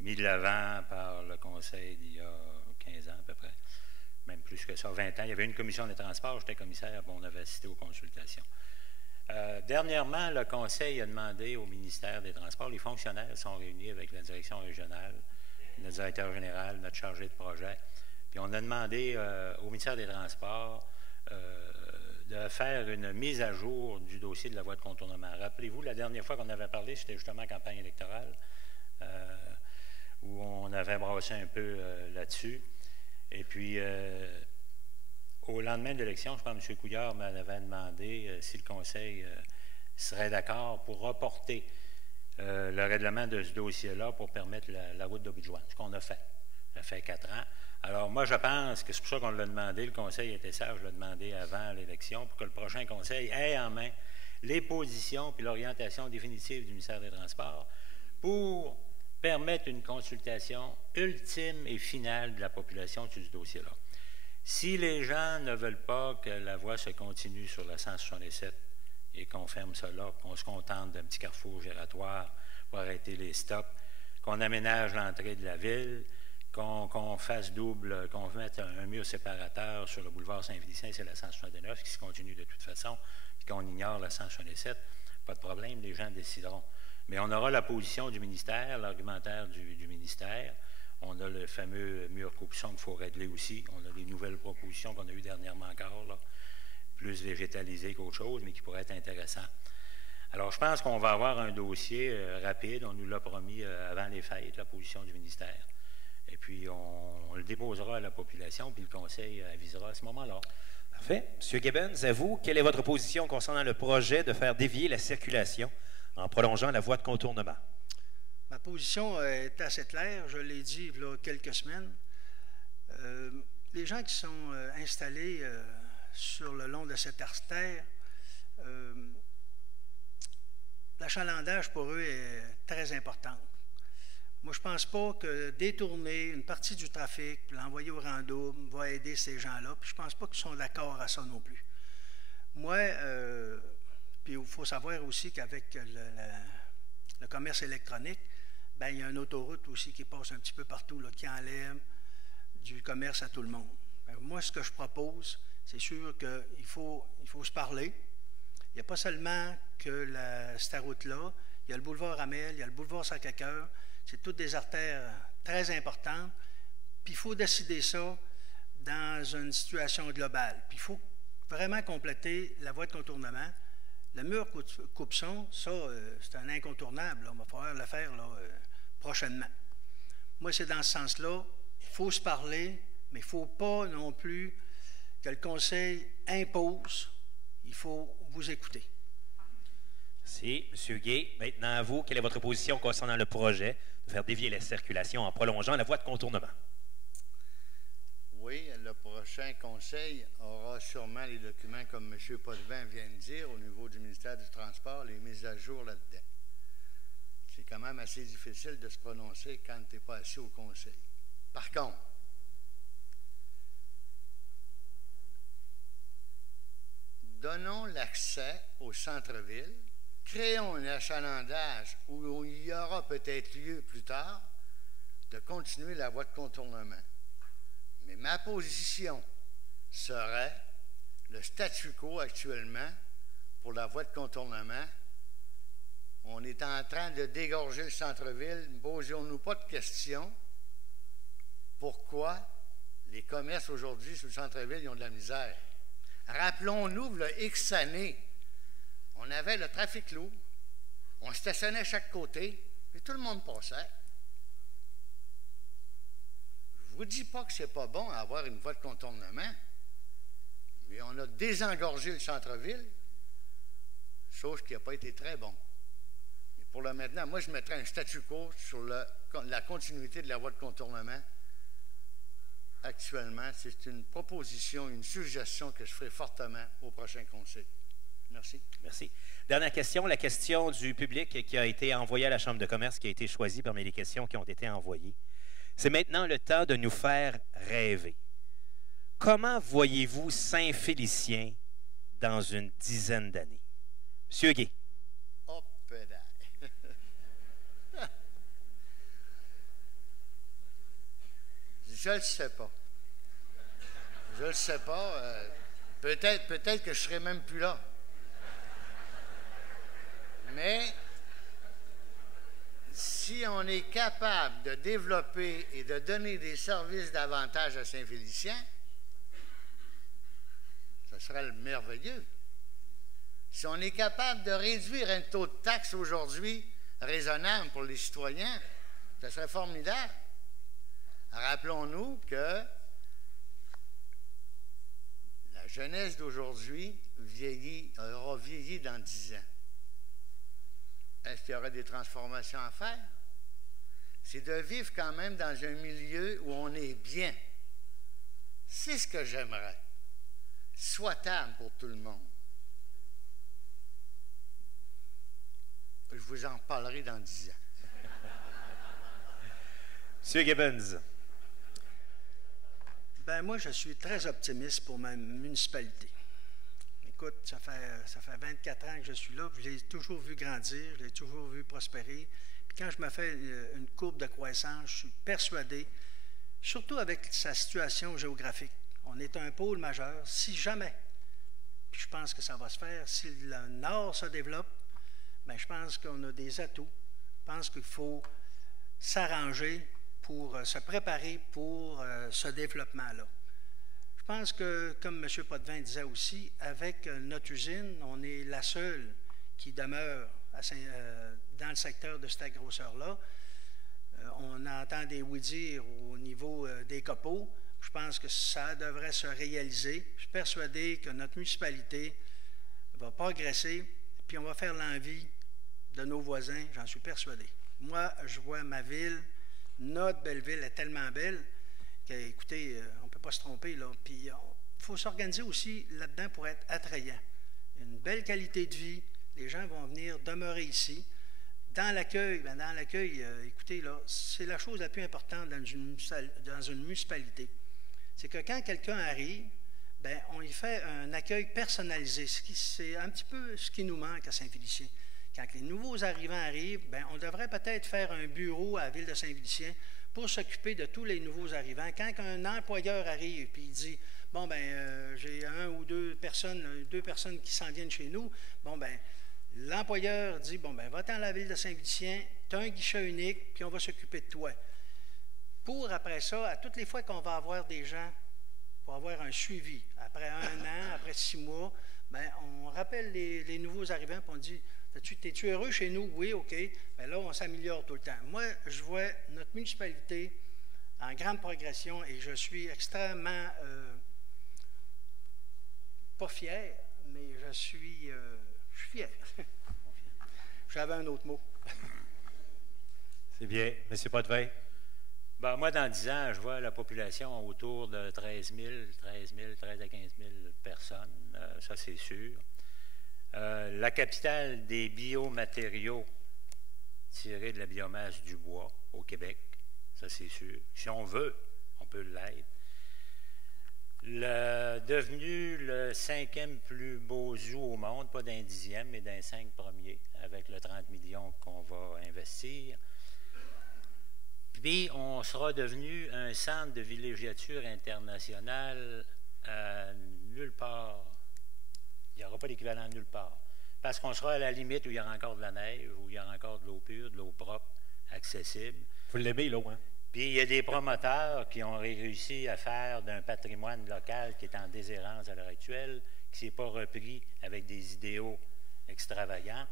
mis de l'avant par le conseil d'il y a 15 ans à peu près. Même plus que ça, 20 ans. Il y avait une commission des transports, j'étais commissaire, on avait assisté aux consultations. Dernièrement, le conseil a demandé au ministère des Transports, les fonctionnaires sont réunis avec la direction régionale, notre directeur général, notre chargé de projet, puis on a demandé au ministère des Transports de faire une mise à jour du dossier de la voie de contournement. Rappelez-vous, la dernière fois qu'on avait parlé, c'était justement en campagne électorale, où on avait brassé un peu là-dessus. Et puis, au lendemain de l'élection, je pense que M. Couillard m'avait demandé si le Conseil serait d'accord pour reporter le règlement de ce dossier-là pour permettre la route d'Obidjouan, ce qu'on a fait. Ça fait 4 ans. Alors, moi, je pense que c'est pour ça qu'on l'a demandé. Le Conseil était sage, je l'ai demandé avant l'élection, pour que le prochain Conseil ait en main les positions puis l'orientation définitive du ministère des Transports pour permettre une consultation ultime et finale de la population sur ce dossier-là. Si les gens ne veulent pas que la voie se continue sur la 167 et qu'on ferme ça là, qu'on se contente d'un petit carrefour giratoire pour arrêter les stops, qu'on aménage l'entrée de la ville, qu'on fasse double, qu'on mette un mur séparateur sur le boulevard Saint-Félicien, c'est la 169 qui se continue de toute façon, puis qu'on ignore la 167, pas de problème, les gens décideront. Mais on aura la position du ministère, l'argumentaire du ministère. On a le fameux mur coupe-son qu'il faut régler aussi. On a des nouvelles propositions qu'on a eues dernièrement encore, là, plus végétalisées qu'autre chose, mais qui pourraient être intéressantes. Alors, je pense qu'on va avoir un dossier rapide. On nous l'a promis avant les fêtes, la position du ministère. Et puis, on le déposera à la population, puis le Conseil avisera à ce moment-là. Parfait. M. Gibbons, à vous, quelle est votre position concernant le projet de faire dévier la circulation en prolongeant la voie de contournement? Ma position est assez claire, je l'ai dit il y a quelques semaines. Les gens qui sont installés sur le long de cette artère, l'achalandage pour eux est très important. Moi, je ne pense pas que détourner une partie du trafic, l'envoyer au rando, va aider ces gens-là. Puis je ne pense pas qu'ils sont d'accord à ça non plus. Moi, puis il faut savoir aussi qu'avec le commerce électronique, bien, il y a une autoroute aussi qui passe un petit peu partout, là, qui enlève du commerce à tout le monde. Bien, moi, ce que je propose, c'est sûr qu'il faut se parler. Il n'y a pas seulement que cette route-là, il y a le boulevard Amel, il y a le boulevard Sacré-Cœur, c'est toutes des artères très importantes, puis il faut décider ça dans une situation globale. Puis il faut vraiment compléter la voie de contournement. Le mur coupe-son, ça, c'est un incontournable, là. Il va falloir le faire là, prochainement. Moi, c'est dans ce sens-là. Il faut se parler, mais il ne faut pas non plus que le Conseil impose. Il faut vous écouter. Merci. M. Gay, maintenant à vous, quelle est votre position concernant le projet de faire dévier la circulation en prolongeant la voie de contournement? Oui, le prochain conseil aura sûrement les documents, comme M. Potvin vient de dire, au niveau du ministère du Transport, les mises à jour là-dedans. C'est quand même assez difficile de se prononcer quand tu n'es pas assis au conseil. Par contre, donnons l'accès au centre-ville, créons un achalandage où il y aura peut-être lieu plus tard de continuer la voie de contournement. Mais ma position serait le statu quo actuellement pour la voie de contournement. On est en train de dégorger le centre-ville. Ne posons-nous pas de questions. Pourquoi les commerces aujourd'hui sur le centre-ville ils ont de la misère? Rappelons-nous, il y a X années, on avait le trafic lourd, on stationnait à chaque côté, et tout le monde passait. Je ne vous dis pas que ce n'est pas bon d'avoir une voie de contournement, mais on a désengorgé le centre-ville, chose qui n'a pas été très bon. Et pour le maintenant, moi, je mettrais un statu quo sur la continuité de la voie de contournement. Actuellement, c'est une proposition, une suggestion que je ferai fortement au prochain conseil. Merci. Merci. Dernière question, la question du public qui a été envoyée à la Chambre de commerce, qui a été choisie parmi les questions qui ont été envoyées. C'est maintenant le temps de nous faire rêver. Comment voyez-vous Saint-Félicien dans une dizaine d'années? Monsieur Gay. Oh, pédale. Je ne le sais pas. Je ne le sais pas. Peut-être que je ne serai même plus là. Mais si on est capable de développer et de donner des services davantage à Saint-Félicien, ce serait le merveilleux. Si on est capable de réduire un taux de taxe aujourd'hui raisonnable pour les citoyens, ce serait formidable. Rappelons-nous que la jeunesse d'aujourd'hui aura vieilli dans 10 ans. Est-ce qu'il y aura des transformations à faire? C'est de vivre quand même dans un milieu où on est bien. C'est ce que j'aimerais. Souhaitable pour tout le monde. Je vous en parlerai dans 10 ans. Monsieur Gibbons. Ben moi, je suis très optimiste pour ma municipalité. Écoute, ça fait 24 ans que je suis là, puis je l'ai toujours vu grandir, je l'ai toujours vu prospérer. Puis quand je me fais une courbe de croissance, je suis persuadé surtout avec sa situation géographique. On est un pôle majeur. Si jamais, puis je pense que ça va se faire, si le Nord se développe, bien, je pense qu'on a des atouts. Je pense qu'il faut s'arranger pour se préparer pour ce développement-là. Je pense que, comme M. Potvin disait aussi, avec notre usine, on est la seule qui demeure dans le secteur de cette grosseur-là. On entend des oui-dire au niveau des copeaux. Je pense que ça devrait se réaliser. Je suis persuadé que notre municipalité va progresser, puis on va faire l'envie de nos voisins, j'en suis persuadé. Moi, je vois ma ville, notre belle ville est tellement belle qu'écoutez, on ne peut pas se tromper, là. Puis il faut s'organiser aussi là-dedans pour être attrayant. Une belle qualité de vie, les gens vont venir demeurer ici. Dans l'accueil, écoutez, là, c'est la chose la plus importante dans une municipalité. C'est que quand quelqu'un arrive, bien, on y fait un accueil personnalisé. C'est un petit peu ce qui nous manque à Saint-Félicien. Quand les nouveaux arrivants arrivent, bien, on devrait peut-être faire un bureau à la ville de Saint-Félicien pour s'occuper de tous les nouveaux arrivants. Quand un employeur arrive et il dit « Bon, bien, j'ai un ou deux personnes qui s'en viennent chez nous », bon, bien, l'employeur dit « Bon, bien, va-t'en à la ville de Saint-Félicien, tu as un guichet unique, puis on va s'occuper de toi. » Pour, après ça, à toutes les fois qu'on va avoir des gens, pour avoir un suivi, après 1 an, après 6 mois, bien, on rappelle les nouveaux arrivants, puis on dit « Es-tu heureux chez nous? » Oui, OK. Bien là, on s'améliore tout le temps. Moi, je vois notre municipalité en grande progression et je suis extrêmement, pas fier, mais je suis fier. J'avais un autre mot. C'est bien. M. Potvin? Ben, moi, dans 10 ans, je vois la population autour de 13 à 15 000 personnes. Ça, c'est sûr. La capitale des biomatériaux tirés de la biomasse du bois au Québec. Ça, c'est sûr. Si on veut, on peut l'être. Devenu le 5e plus beau zoo au monde, pas d'un 10e, mais d'un 5 premiers, avec le 30 millions qu'on va investir. Puis, on sera devenu un centre de villégiature international nulle part. Il n'y aura pas d'équivalent nulle part. Parce qu'on sera à la limite où il y aura encore de la neige, où il y aura encore de l'eau pure, de l'eau propre, accessible. Vous l'aimez, l'eau, hein? Puis il y a des promoteurs qui ont réussi à faire d'un patrimoine local qui est en déshérence à l'heure actuelle, qui ne s'est pas repris avec des idéaux extravagants,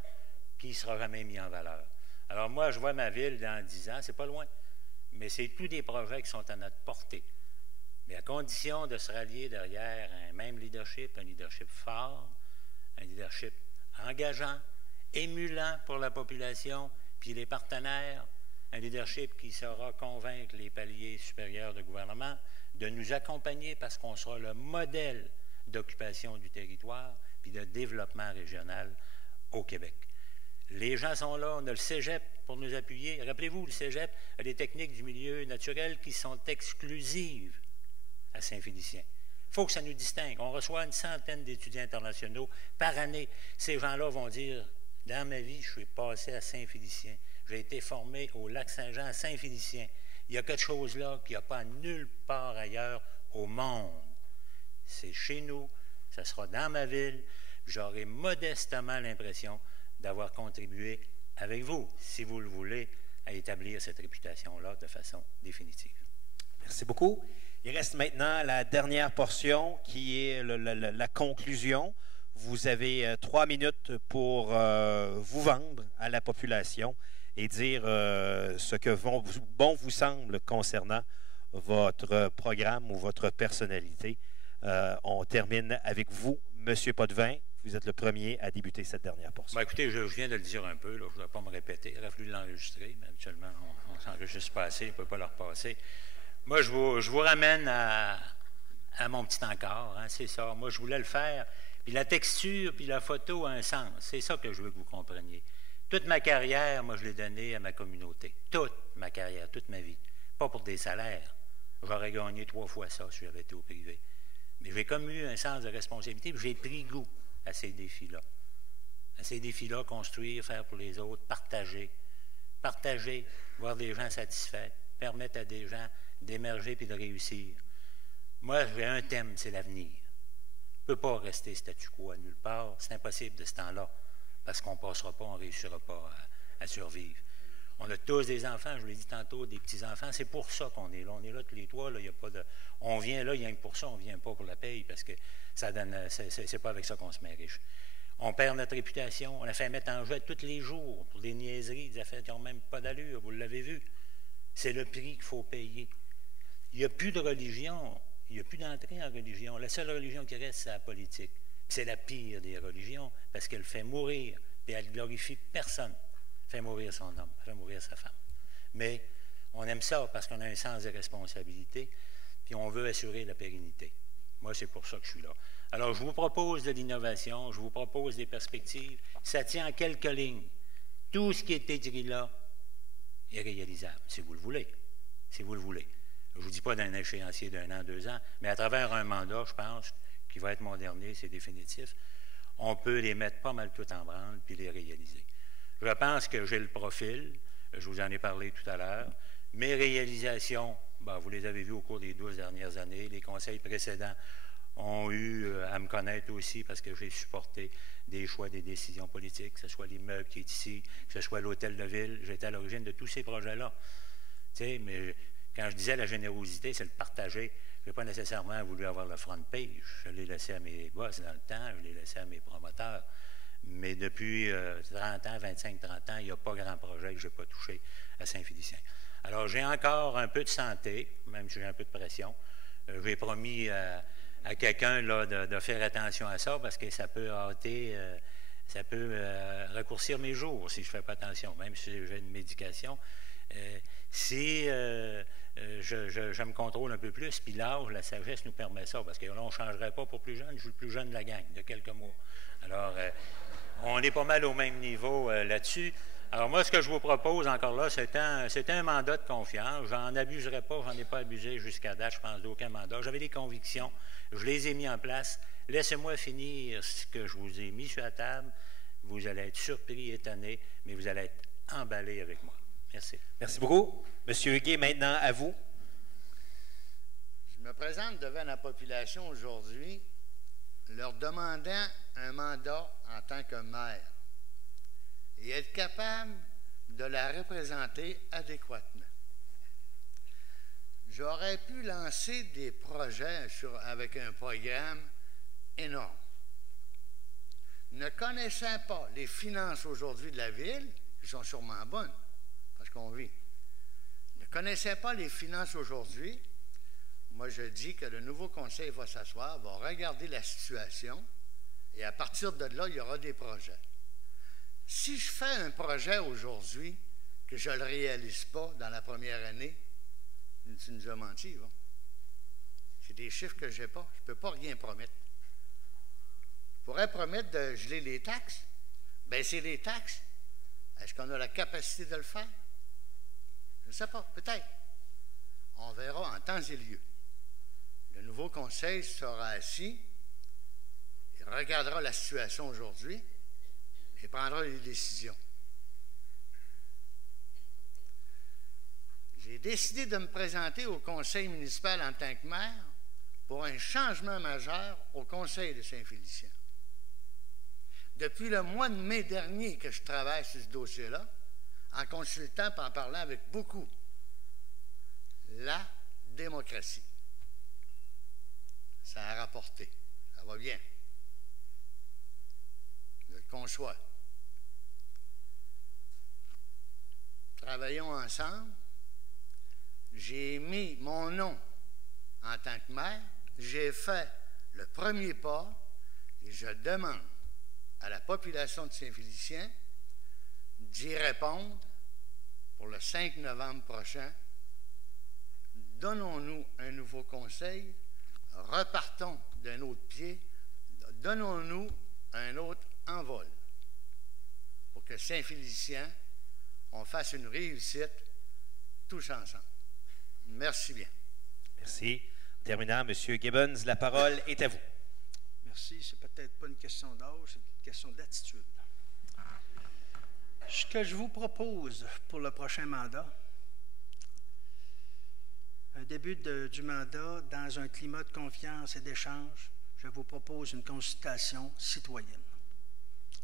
qui ne sera jamais mis en valeur. Alors moi, je vois ma ville dans 10 ans, c'est pas loin, mais c'est tous des projets qui sont à notre portée. Mais à condition de se rallier derrière un même leadership, un leadership fort, un leadership engageant, émulant pour la population, puis les partenaires, un leadership qui saura convaincre les paliers supérieurs de gouvernement de nous accompagner parce qu'on sera le modèle d'occupation du territoire puis de développement régional au Québec. Les gens sont là, on a le cégep pour nous appuyer. Rappelez-vous, le cégep a des techniques du milieu naturel qui sont exclusives à Saint-Félicien. Il faut que ça nous distingue. On reçoit une centaine d'étudiants internationaux par année. Ces gens-là vont dire, dans ma vie, je suis passé à Saint-Félicien. J'ai été formé au Lac-Saint-Jean à Saint-Félicien. Il y a quelque chose là qu'il n'y a pas nulle part ailleurs au monde. C'est chez nous, ça sera dans ma ville. J'aurai modestement l'impression d'avoir contribué avec vous, si vous le voulez, à établir cette réputation-là de façon définitive. Merci beaucoup. Il reste maintenant la dernière portion qui est la conclusion. Vous avez 3 minutes pour vous vendre à la population et dire ce que bon vous semble concernant votre programme ou votre personnalité. On termine avec vous, M. Potvin. Vous êtes le premier à débuter cette dernière portion. Ben, écoutez, je viens de le dire un peu, là, je ne voudrais pas me répéter. Il aurait fallu l'enregistrer, mais habituellement, on ne s'enregistre pas assez, on ne peut pas le repasser. Moi, je vous ramène à mon petit encart, hein, c'est ça. Moi, je voulais le faire. Puis la texture, puis la photo a un sens. C'est ça que je veux que vous compreniez. Toute ma carrière, moi, je l'ai donnée à ma communauté. Toute ma carrière, toute ma vie. Pas pour des salaires. J'aurais gagné 3 fois ça si j'avais été au privé. Mais j'ai comme eu un sens de responsabilité, puis j'ai pris goût à ces défis-là. À ces défis-là, construire, faire pour les autres, partager. Partager, voir des gens satisfaits, permettre à des gens d'émerger et de réussir. Moi, j'ai un thème, c'est l'avenir. On ne peut pas rester statu quo à nulle part. C'est impossible de ce temps-là, parce qu'on ne passera pas, on ne réussira pas à survivre. On a tous des enfants, je vous l'ai dit tantôt, des petits-enfants. C'est pour ça qu'on est là. On est là tous les trois. Là, y a pas de... On vient là, rien que pour ça. On ne vient pas pour la paye, parce que ça donne. C'est pas avec ça qu'on se met riche. On perd notre réputation. On a fait mettre en jeu tous les jours pour des niaiseries, des affaires qui n'ont même pas d'allure. Vous l'avez vu. C'est le prix qu'il faut payer. Il n'y a plus de religion. Il n'y a plus d'entrée en religion. La seule religion qui reste, c'est la politique. C'est la pire des religions, parce qu'elle fait mourir, et elle ne glorifie personne. Fait mourir son homme, fait mourir sa femme. Mais on aime ça parce qu'on a un sens de responsabilité, puis on veut assurer la pérennité. Moi, c'est pour ça que je suis là. Alors, je vous propose de l'innovation, je vous propose des perspectives. Ça tient en quelques lignes. Tout ce qui est écrit là est réalisable, si vous le voulez. Si vous le voulez. Je ne vous dis pas d'un échéancier d'un an, 2 ans, mais à travers un mandat, je pense, qui va être mon dernier, c'est définitif, on peut les mettre pas mal tout en branle puis les réaliser. Je pense que j'ai le profil, je vous en ai parlé tout à l'heure. Mes réalisations, vous les avez vues au cours des 12 dernières années. Les conseils précédents ont eu à me connaître aussi parce que j'ai supporté des choix, des décisions politiques, que ce soit l'immeuble qui est ici, que ce soit l'hôtel de ville. J'étais à l'origine de tous ces projets-là. Tu sais, mais quand je disais la générosité, c'est le partager. Je n'ai pas nécessairement voulu avoir le front page. Je l'ai laissé à mes boss dans le temps, je l'ai laissé à mes promoteurs. Mais depuis 30 ans, 25-30 ans, il n'y a pas grand projet que je n'ai pas touché à Saint-Félicien. Alors, j'ai encore un peu de santé, même si j'ai un peu de pression. J'ai promis à quelqu'un de faire attention à ça parce que ça peut hâter, ça peut raccourcir mes jours si je ne fais pas attention, même si j'ai une médication. Si je me contrôle un peu plus, puis l'âge, la sagesse nous permet ça, parce que là, on ne changerait pas pour plus jeune. Je suis le plus jeune de la gang, de quelques mois. Alors, on est pas mal au même niveau là-dessus. Alors, moi, ce que je vous propose encore là, c'est un mandat de confiance. J'en abuserai pas, j'en ai pas abusé jusqu'à date, je pense, d'aucun mandat. J'avais des convictions, je les ai mis en place. Laissez-moi finir ce que je vous ai mis sur la table. Vous allez être surpris, étonné, mais vous allez être emballé avec moi. Merci. Merci beaucoup. Monsieur Huguet, maintenant, à vous. Je me présente devant la population aujourd'hui, leur demandant un mandat en tant que maire et être capable de la représenter adéquatement. J'aurais pu lancer des projets avec un programme énorme. Ne connaissant pas les finances aujourd'hui de la ville, qui sont sûrement bonnes, parce qu'on vit, ne connaissant pas les finances aujourd'hui, moi je dis que le nouveau conseil va s'asseoir, va regarder la situation, et à partir de là, il y aura des projets. Si je fais un projet aujourd'hui que je ne le réalise pas dans la première année, tu nous as menti, va. C'est des chiffres que je n'ai pas. Je ne peux pas rien promettre. Je pourrais promettre de geler les taxes, baisser les taxes. Est-ce qu'on a la capacité de le faire? Je ne sais pas, peut-être. On verra en temps et lieu. Le nouveau conseil sera assis, il regardera la situation aujourd'hui et prendra les décisions. J'ai décidé de me présenter au conseil municipal en tant que maire pour un changement majeur au conseil de Saint-Félicien. Depuis le mois de mai dernier que je travaille sur ce dossier-là, en consultant et en parlant avec beaucoup, la démocratie. Ça a rapporté. Ça va bien. Je le conçois. Travaillons ensemble. J'ai mis mon nom en tant que maire. J'ai fait le premier pas et je demande à la population de Saint-Félicien d'y répondre pour le 5 novembre prochain. Donnons-nous un nouveau conseil, repartons d'un autre pied, donnons-nous un autre envol pour que Saint-Félicien, on fasse une réussite tous ensemble. Merci bien. Merci. En terminant, M. Gibbons, la parole est à vous. Merci. Ce n'est peut-être pas une question d'âge, c'est une question d'attitude. Ce que je vous propose pour le prochain mandat, un début du mandat dans un climat de confiance et d'échange, je vous propose une consultation citoyenne.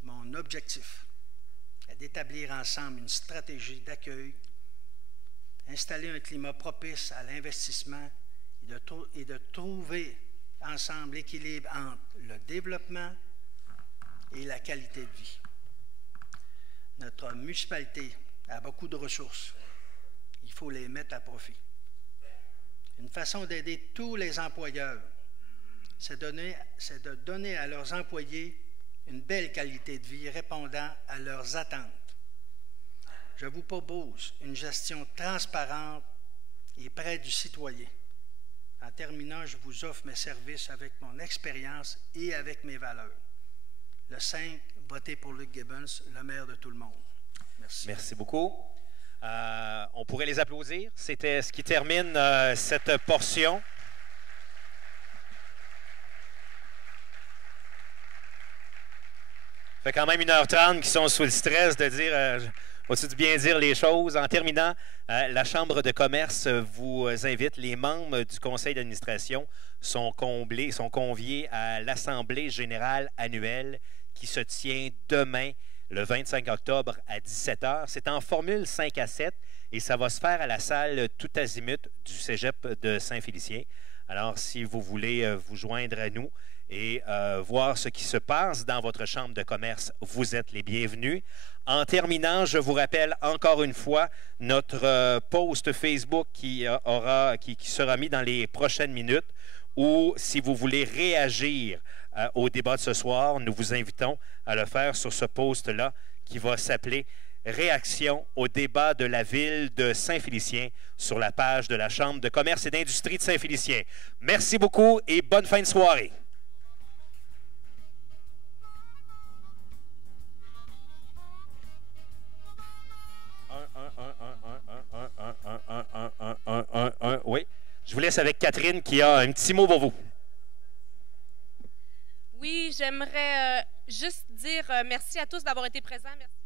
Mon objectif est d'établir ensemble une stratégie d'accueil, installer un climat propice à l'investissement et de trouver ensemble l'équilibre entre le développement et la qualité de vie. Notre municipalité a beaucoup de ressources. Il faut les mettre à profit. Une façon d'aider tous les employeurs, c'est de donner à leurs employés une belle qualité de vie répondant à leurs attentes. Je vous propose une gestion transparente et près du citoyen. En terminant, je vous offre mes services avec mon expérience et avec mes valeurs. Le 5, votez pour Luc Gibbons, le maire de tout le monde. Merci. Merci beaucoup. On pourrait les applaudir. C'était ce qui termine cette portion. Ça fait quand même 1h30 qu'ils sont sous le stress de dire, vas-tu bien dire les choses? En terminant, la Chambre de commerce vous invite, les membres du conseil d'administration sont conviés à l'Assemblée générale annuelle qui se tient demain, le 25 octobre à 17h. C'est en formule 5 à 7 et ça va se faire à la salle tout azimut du Cégep de Saint-Félicien. Alors, si vous voulez vous joindre à nous et voir ce qui se passe dans votre chambre de commerce, vous êtes les bienvenus. En terminant, je vous rappelle encore une fois notre post Facebook qui sera mis dans les prochaines minutes, ou si vous voulez réagir au débat de ce soir, nous vous invitons à le faire sur ce post-là qui va s'appeler « Réaction au débat de la ville de Saint-Félicien » sur la page de la Chambre de commerce et d'industrie de Saint-Félicien. Merci beaucoup et bonne fin de soirée. Oui, je vous laisse avec Catherine qui a un petit mot pour vous. Oui, j'aimerais juste dire merci à tous d'avoir été présents. Merci.